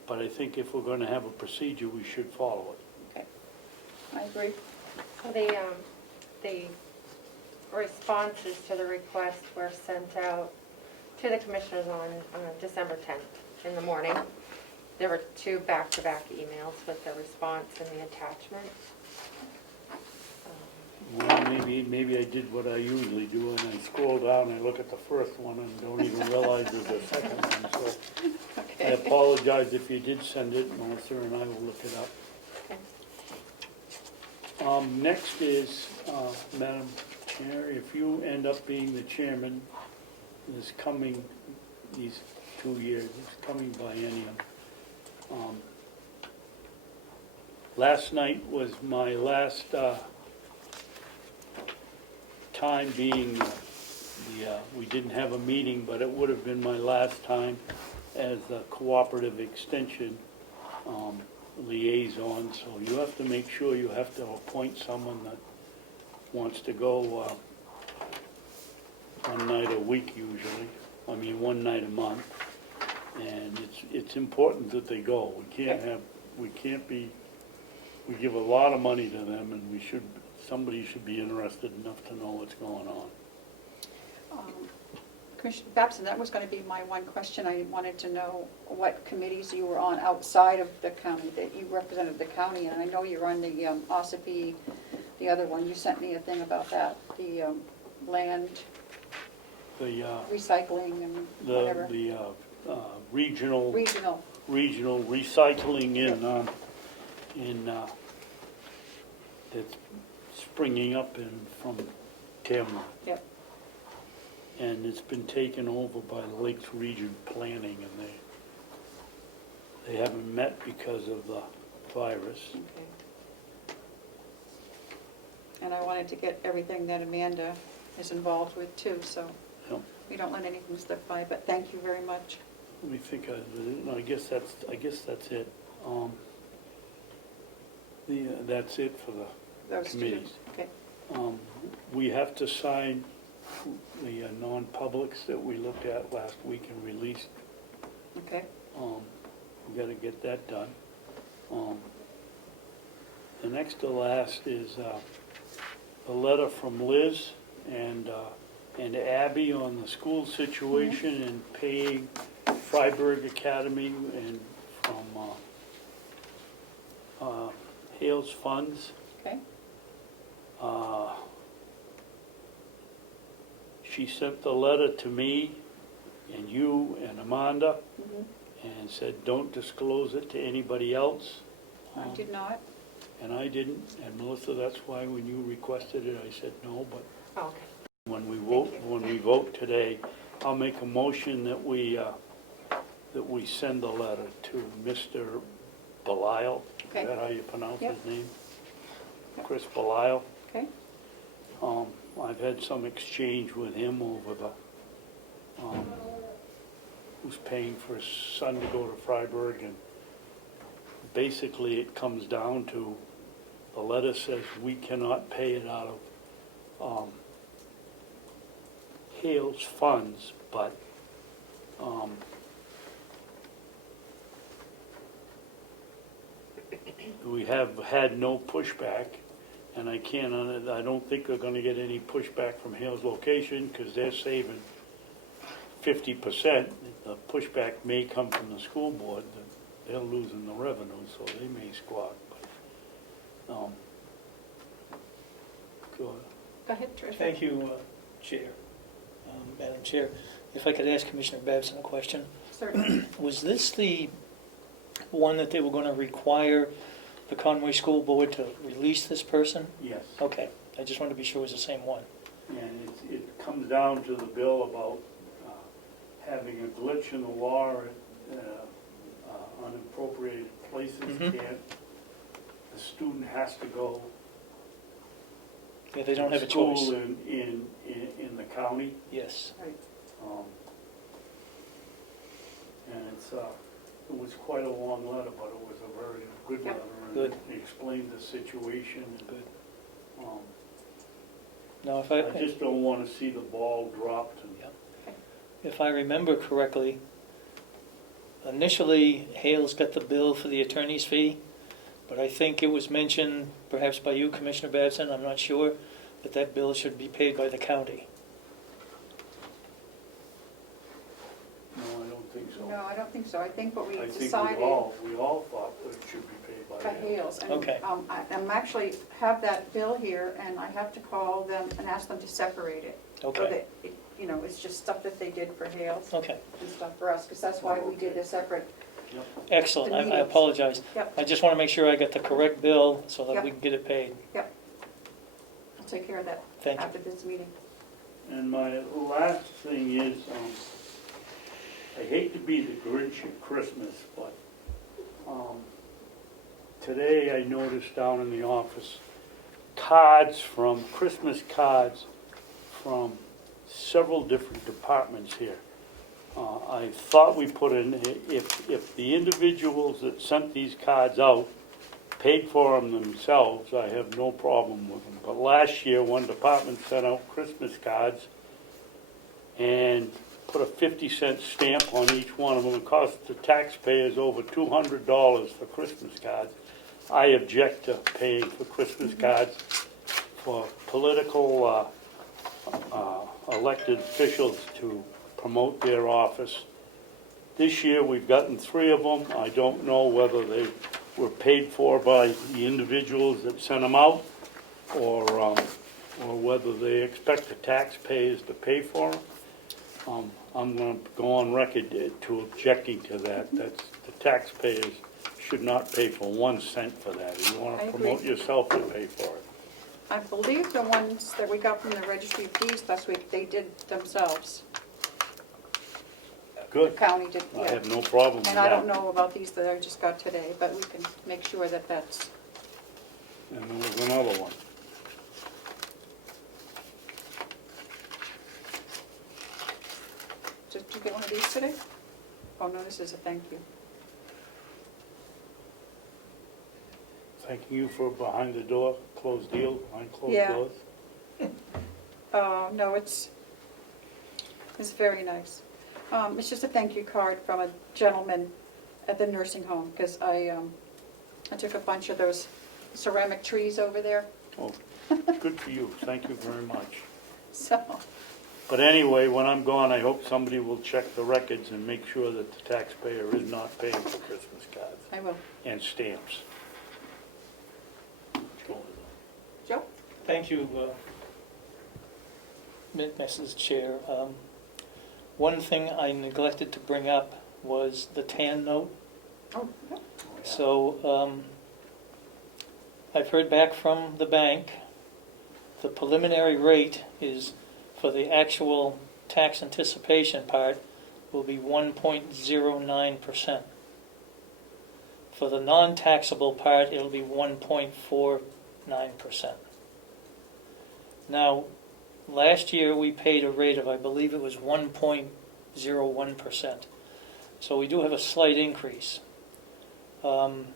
But I think if we're going to have a procedure, we should follow it. Okay, I agree. The responses to the request were sent out to the commissioners on December 10th in the morning. There were two back-to-back emails with the response and the attachment. Well, maybe I did what I usually do, and I scroll down, I look at the first one and don't even realize there's a second one, so I Okay. apologize if you did send it, Melissa and I will look it up. Next is, Madam Chair, if you end up being the chairman these 2 years, this coming biennium, last night was my last time being, we didn't have a meeting, but it would have been my last time as the cooperative extension liaison, so you have to make sure you have to appoint someone that wants to go one night a week usually, one night a month, and it's important that they go. We give a lot of money to them, and somebody should be interested enough to know what's going on. Commissioner Babson, that was going to be my one question. I wanted to know what committees you were on outside of the county, that you represented the county, and I know you're on the OSIP, the other one. You sent me a thing about that, the land The recycling and whatever. regional Regional. recycling that's springing up from Tamra. Yep. And it's been taken over by the Lakes Region Planning, and they haven't met because of the virus. Okay. And I wanted to get everything that Amanda is involved with too, so Yep. we don't let anything slip by, but thank you very much. Let me think. I guess that's it. That's it for the Those two. committees. Okay. We have to sign the non-publics that we looked at last week and released. Okay. We got to get that done. The next to last is a letter from Liz and Abby on the school situation and paying Freiburg Academy and from Hale's funds. Okay. She sent the letter to me and you and Amanda and said, don't disclose it to anybody else. I did not. And I didn't. And Melissa, that's why when you requested it, I said no, but Okay. when we vote today, I'll make a motion that we send a letter to Mr. Belisle. Okay. Is that how you pronounce Yep. his name? Chris Belisle. Okay, I've had some exchange with him over the, who's paying for his son to go to Freiburg, and basically it comes down to, the letter says we cannot pay it out of Hale's funds, but we have had no pushback, and I don't think they're gonna get any pushback from Hale's location, because they're saving 50%. The pushback may come from the school board, that they're losing the revenue, so they may squawk, but, go ahead. go ahead, Tricia. Thank you, Chair. Madam Chair, if I could ask Commissioner Babson a question. Certainly. Was this the one that they were going to require the Conway School Board to release this person? Yes. Okay, I just wanted to be sure it was the same one. And it comes down to the bill about having a glitch in the law at unappropriated places. Mhm. The student has to go Yeah, they don't have a school choice. in the county. Yes. And it was quite a long letter, but it was a very good Yep. letter. And Good. it explained the situation. And, Good. um, Now, if I just don't want to see the ball dropped. And if I remember correctly, initially Hales got the bill for the attorney's fee, but I think it was mentioned, perhaps by you, Commissioner Babson, I'm not sure, that that bill should be paid by the county. no, I don't think so. No, I don't think so. I think what we I think decided we all thought that it should be paid by by Hales. And, Okay. I'm actually have that bill here, and I have to call them and ask them to separate it. So Okay, that, it's just stuff that they did for Hales okay, and stuff for us, because that's why we did a separate. excellent, The I meetings. apologize. Yep. I just want to make sure I got the correct bill so that Yep. we can get it paid. I'll take care of that Thank you. after this meeting. And my last thing is, I hate to be the Grinch at Christmas, but today I noticed down in the office Christmas cards from several different departments here. I thought we put in, if the individuals that sent these cards out paid for them themselves, I have no problem with them. But last year, one department sent out Christmas cards and put a 50-cent stamp on each one of them. It cost the taxpayers over $200 for Christmas cards. I object to paying for Christmas cards for political elected officials to promote their office. This year, we've gotten 3 of them. I don't know whether they were paid for by the individuals that sent them out, or whether they expect the taxpayers to pay for them. I'm going to go on record to objecting to that. That's, the taxpayers should not pay for 1 cent for that. If you want I to agree. promote yourself, you pay for it. I believe the ones that we got from the Registry of Deeds last week, they did themselves. The Good. county did, I yeah. have no problem with that. And I don't know about these that I just got today, but we can make sure that that's, And there was another one. did you get one of these today? Oh, no, this is a thank you. Thanking you for behind the door, closed deal, behind closed Yeah. doors. No, it's very nice. It's just a thank you card from a gentleman at the nursing home, because I took a bunch of those ceramic trees over there, Oh, good for you. Thank you very much. so, But anyway, when I'm gone, I hope somebody will check the records and make sure that the taxpayer is not paying for Christmas cards I will. and stamps. Joe? Thank you, Mrs. Chair. One thing I neglected to bring up was the TAN note. Oh, okay. So I've heard back from the bank. The preliminary rate is for the actual tax anticipation part will be 1.09%. For the non-taxable part, it'll be 1.49%. Now, last year we paid a rate of, I believe it was 1.01%. So we do have a slight increase. And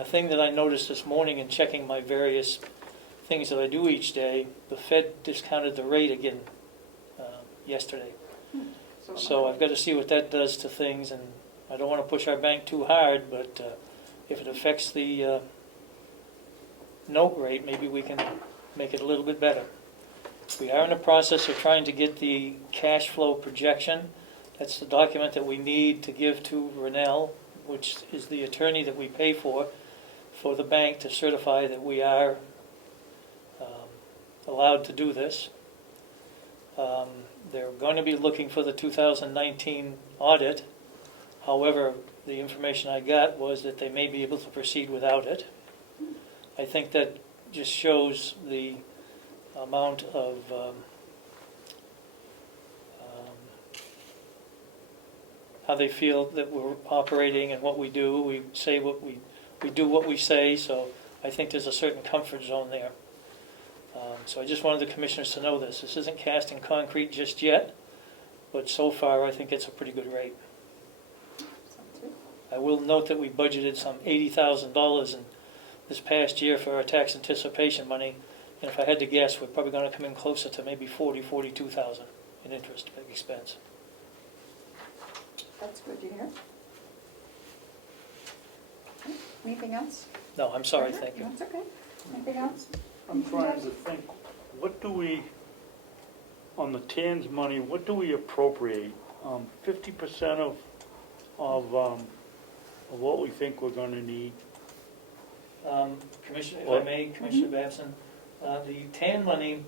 the thing that I noticed this morning in checking my various things that I do each day, the Fed discounted the rate again yesterday. So I've got to see what that does to things, and I don't want to push our bank too hard, but if it affects the note rate, maybe we can make it a little bit better. We are in the process of trying to get the cash flow projection. That's the document that we need to give to Rennell, which is the attorney that we pay for the bank to certify that we are allowed to do this. They're going to be looking for the 2019 audit. However, the information I got was that they may be able to proceed without it. I think that just shows the amount of how they feel that we're operating and what we do. We say what we do what we say, so I think there's a certain comfort zone there. So I just wanted the commissioners to know this. This isn't cast in concrete just yet, but so far I think it's a pretty good rate. I will note that we budgeted some $80,000 in this past year for our tax anticipation money, and if I had to guess, we're probably going to come in closer to maybe $42,000 in interest expense. That's good to hear. Anything else? No, I'm sorry, thank you. That's okay. Anything else? I'm trying to think, what do we, on the TAN's money, what do we appropriate? 50% of what we think we're gonna need? Commissioner, if I may, Commissioner Babson, the TAN money,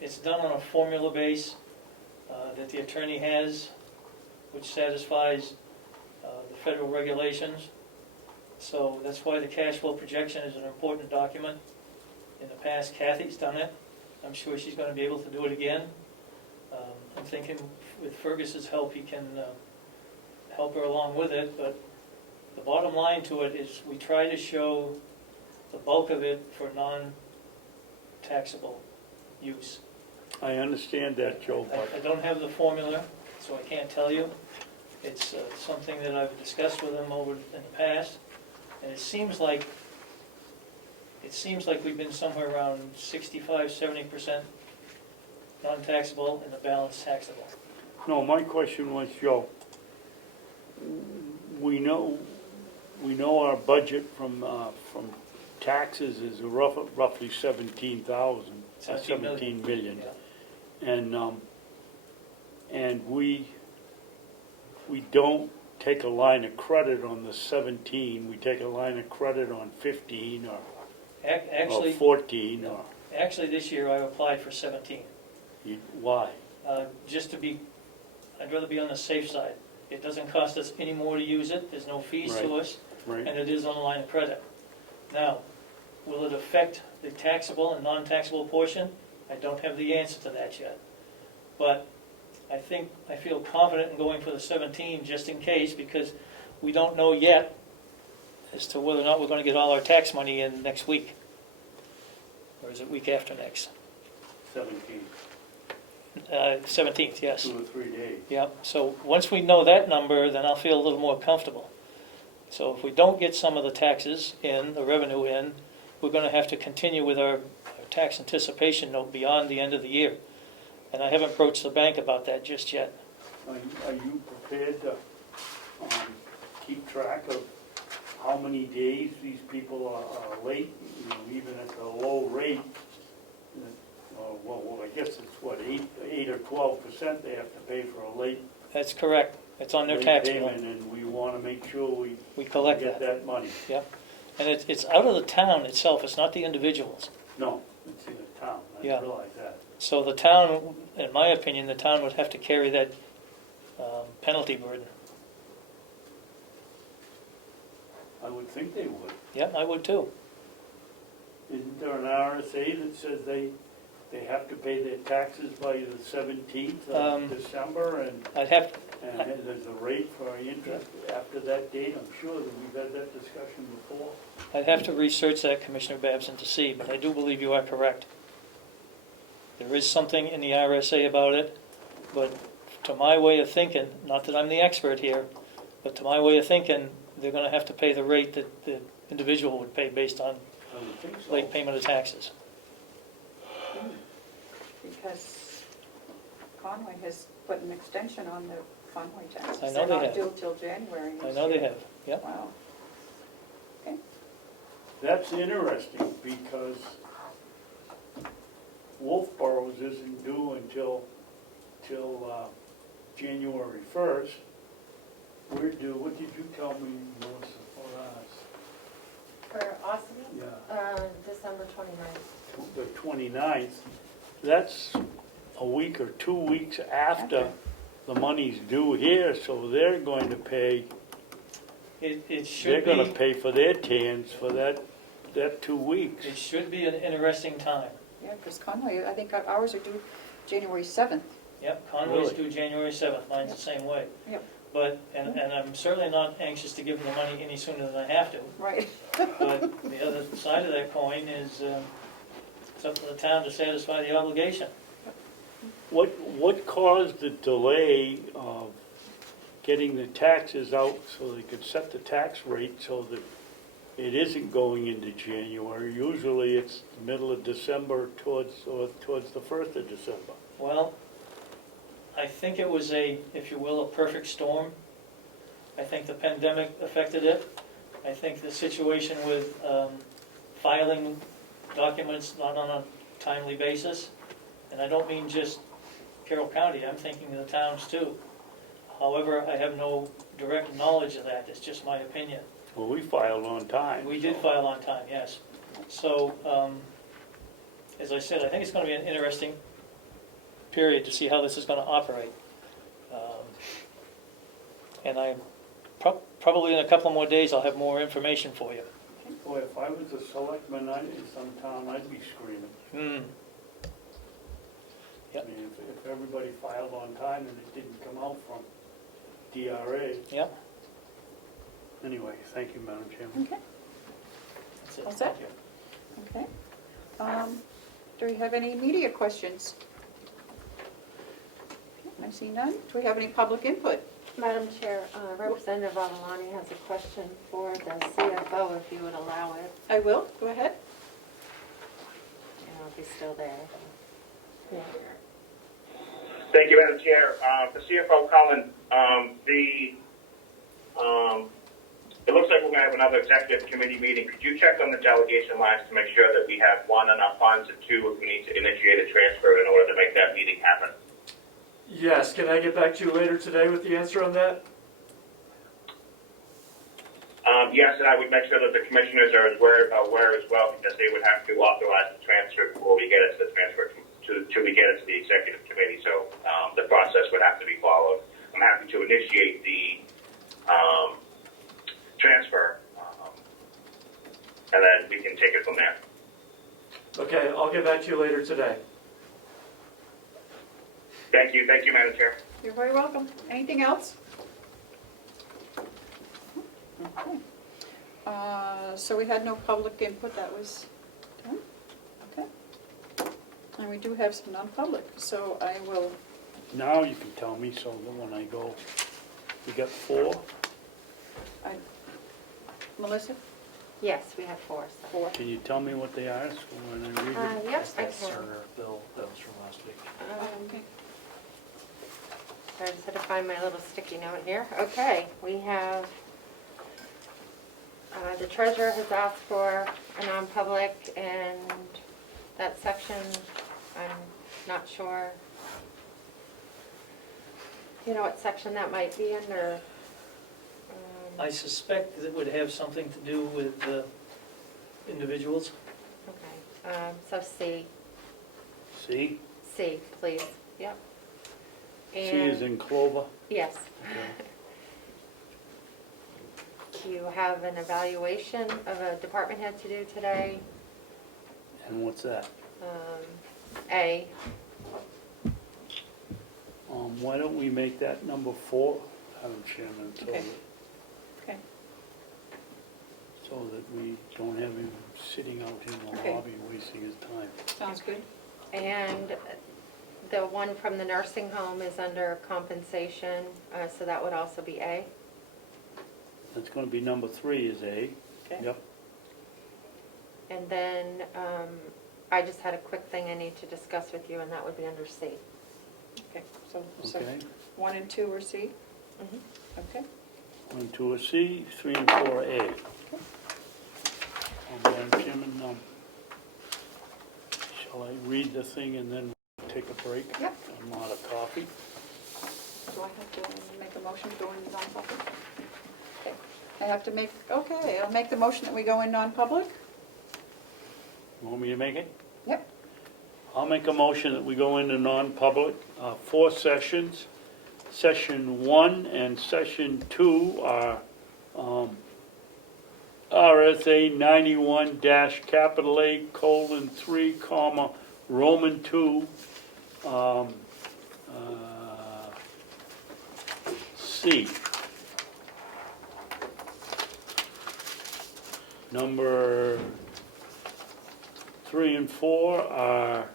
it's done on a formula base that the attorney has, which satisfies the federal regulations. So that's why the cash flow projection is an important document. In the past, Kathy's done it. I'm sure she's going to be able to do it again. I'm thinking with Fergus's help, he can help her along with it. But the bottom line to it is we try to show the bulk of it for non-taxable use. I understand that, Joe, but I don't have the formula, so I can't tell you. It's something that I've discussed with them over in the past, and it seems like we've been somewhere around 65-70% non-taxable and the balance taxable. no, my question was, Joe, we know our budget from taxes is roughly 17 million. Yeah. And we don't take a line of credit on the 17, we take a line of credit on 15 or Actually, 14 or, actually, this year I applied for 17. why? Just to be, I'd rather be on the safe side. It doesn't cost us any more to use it, there's no fees to Right. us, Right? and it is on a line of credit. Now, will it affect the taxable and non-taxable portion? I don't have the answer to that yet. But I feel confident in going for the 17 just in case, because we don't know yet as to whether or not we're going to get all our tax money in next week. Or is it week after next? 17, 17th, yes. 2 or 3 days. Yeah, so once we know that number, then I'll feel a little more comfortable. So if we don't get some of the taxes in, the revenue in, we're going to have to continue with our tax anticipation note beyond the end of the year. And I haven't approached the bank about that just yet. Are you prepared to keep track of how many days these people are late, even at the low rate? Well, I guess it's what, 8 or 12% they have to pay for a late That's correct. It's on their late tax bill. payment, and we want to make sure We collect get that. that money. Yep. And it's out of the town itself. It's not the individuals. No, it's in the town, I Yeah. realize that. So the town, in my opinion, the town would have to carry that penalty burden. I would think they would. Yep, I would too. Isn't there an RSA that says they they have to pay their taxes by the 17th Um, of December, and I'd have, there's a rate for interest after that date. I'm sure that we've had that discussion before. I'd have to research that, Commissioner Babson, to see, but I do believe you are correct. There is something in the RSA about it, but to my way of thinking, not that I'm the expert here, but to my way of thinking, they're gonna have to pay the rate that the individual would pay based on I would think so. late payment of taxes. Because Conway has put an extension on the Conway taxes. I know They're they not have. due till January. I know they have, yep. Wow. That's interesting, because Wolfborough's isn't due until January 1st. We're due, what did you tell me, Melissa, for us? For Ossipee, Yeah, December 29th. the 29th. That's a week or 2 weeks after the money's due here, so they're going to pay, It they're should gonna be, pay for their TANs for that 2 weeks. it should be an interesting time. Yeah, because Conway, I think ours are due January 7th. Yep, Conway's Really? due January 7th, mine's the same way. Yep. But, and I'm certainly not anxious to give them the money any sooner than I have to. Right. But the other side of that coin is, it's up to the town to satisfy the obligation. What caused the delay of getting the taxes out so they could set the tax rate so that it isn't going into January? Usually it's the middle of December towards the 1st of December. Well, I think it was a, if you will, a perfect storm. I think the pandemic affected it. I think the situation with filing documents not on a timely basis, and I don't mean just Carroll County, I'm thinking of the towns too. However, I have no direct knowledge of that, it's just my opinion. Well, we filed on time. We did file on time, yes. So, as I said, I think it's gonna be an interesting period to see how this is gonna operate. And I, probably in a couple more days, I'll have more information for you. Boy, if I was a selectman in some town, I'd be screaming. Hmm. I mean, if everybody filed on time and it didn't come out from DRA. Yep. Anyway, thank you, Madam Chairman. Okay, That's it. All set? Thank you. okay. Do we have any media questions? I see none. Do we have any public input? Madam Chair, Representative Avalani has a question for the CFO, if you would allow it. I will, go ahead. And I'll be still there. Yeah. Thank you, Madam Chair. For CFO Cullen, it looks like we're going to have another executive committee meeting. Could you check on the delegation lines to make sure that we have, one, enough funds, and two, if we need to initiate a transfer in order to make that meeting happen? Yes, can I get back to you later today with the answer on that? Yes, and I would make sure that the commissioners are aware as well, because they would have to authorize the transfer before we get it to the transfer till we get it to the executive committee. So the process would have to be followed. I'm happy to initiate the transfer, and then we can take it from there. Okay, I'll get back to you later today. Thank you, Madam Chair. You're very welcome. Anything else? Okay. So we had no public input, that was done? Okay. And we do have some non-public, so I will, Now you can tell me so that when I go, we got 4? Melissa? Yes, we have four. So. Can you tell me what they are so when I read it? Yes, I can. Bill, that was from last week. Okay. I just had to find my little sticky note here. Okay, we have, the treasurer has asked for a non-public, and that section, I'm not sure, you know what section that might be under? I suspect that it would have something to do with individuals. Okay, so C, C? please, yep. C is in Clover? Yes. Okay. You have an evaluation of a department head to do today. And what's that? A. Why don't we make that number 4, Madam Chairman, so Okay. that, Okay. so that we don't have him sitting out in the Okay. lobby wasting his time. Sounds good. And the one from the nursing home is under compensation, so that would also be A. That's gonna be number 3 is A. Okay. Yep. And then I just had a quick thing I need to discuss with you, and that would be under C. Okay, so Okay. 1 and 2 are C? Mhm. Okay. 1, 2 is C, 3 and 4 are A. Madam Chairman, shall I read the thing and then take a break? Yep. I'm out of coffee. Do I have to make a motion to go into non-public? Okay. I have to make, okay, I'll make the motion that we go in non-public. Want me to make it? Yep. I'll make a motion that we go into non-public, 4 sessions. Session 1 and Session 2 are RSA 91-A:3, Roman 2, C. Number 3 and 4 are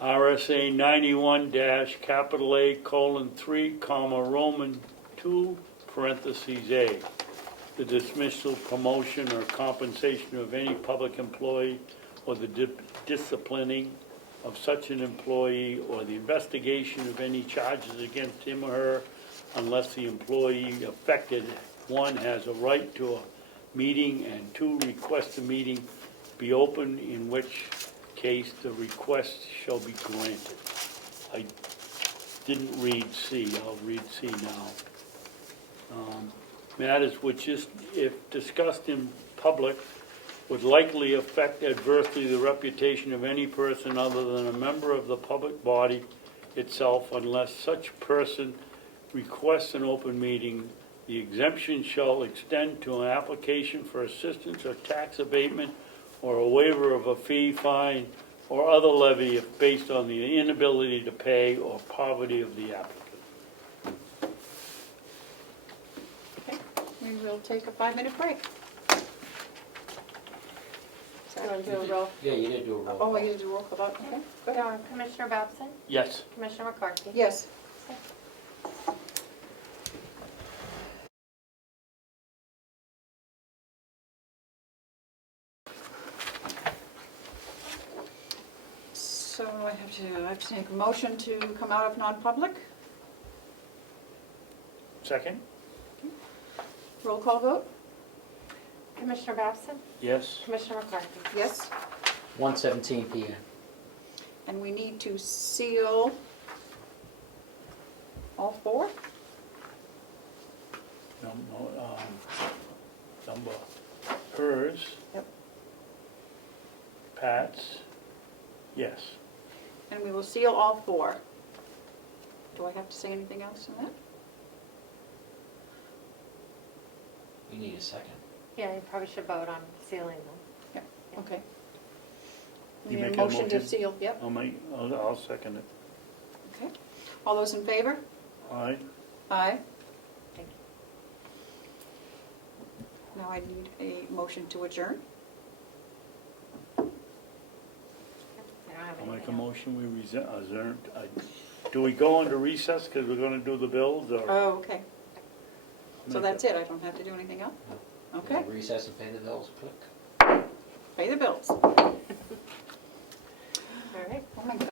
RSA 91-A:3, Roman 2, parentheses A. The dismissal, promotion, or compensation of any public employee, or the disciplining of such an employee, or the investigation of any charges against him or her, unless the employee affected, 1, has a right to a meeting, and 2, request a meeting be open, in which case the request shall be granted. I didn't read C, I'll read C now. Matters which, if discussed in public, would likely affect adversely the reputation of any person other than a member of the public body itself, unless such person requests an open meeting. The exemption shall extend to an application for assistance or tax abatement or a waiver of a fee, fine, or other levy if based on the inability to pay or poverty of the applicant. Okay, we will take a 5-minute break. Do you want to do a roll? Yeah, you did do a roll. Oh, I usually roll call vote, okay? Go ahead. Commissioner Babson? Yes. Commissioner McCarthy? Yes. So I have to make a motion to come out of non-public. Second? Roll call vote? Commissioner Babson? Yes. Commissioner McCarthy? Yes. 1:17 PM. And we need to seal all 4? Number hers. Yep. Pat's, yes. And we will seal all 4. Do I have to say anything else on that? You need a second. Yeah, you probably should vote on sealing them. Okay. You We need make a a motion to motion? seal, yep, I'll second it. okay. All those in favor? Aye. Aye. Thank Now I need a motion to adjourn. I don't have I'll make a anything else. motion, we adjourn. Do we go into recess because we're gonna do the bills, or? Oh, okay. So Make that's it, I don't have to do anything else? Okay, Recess and pay the bills, click. pay the bills. All right. Oh my God.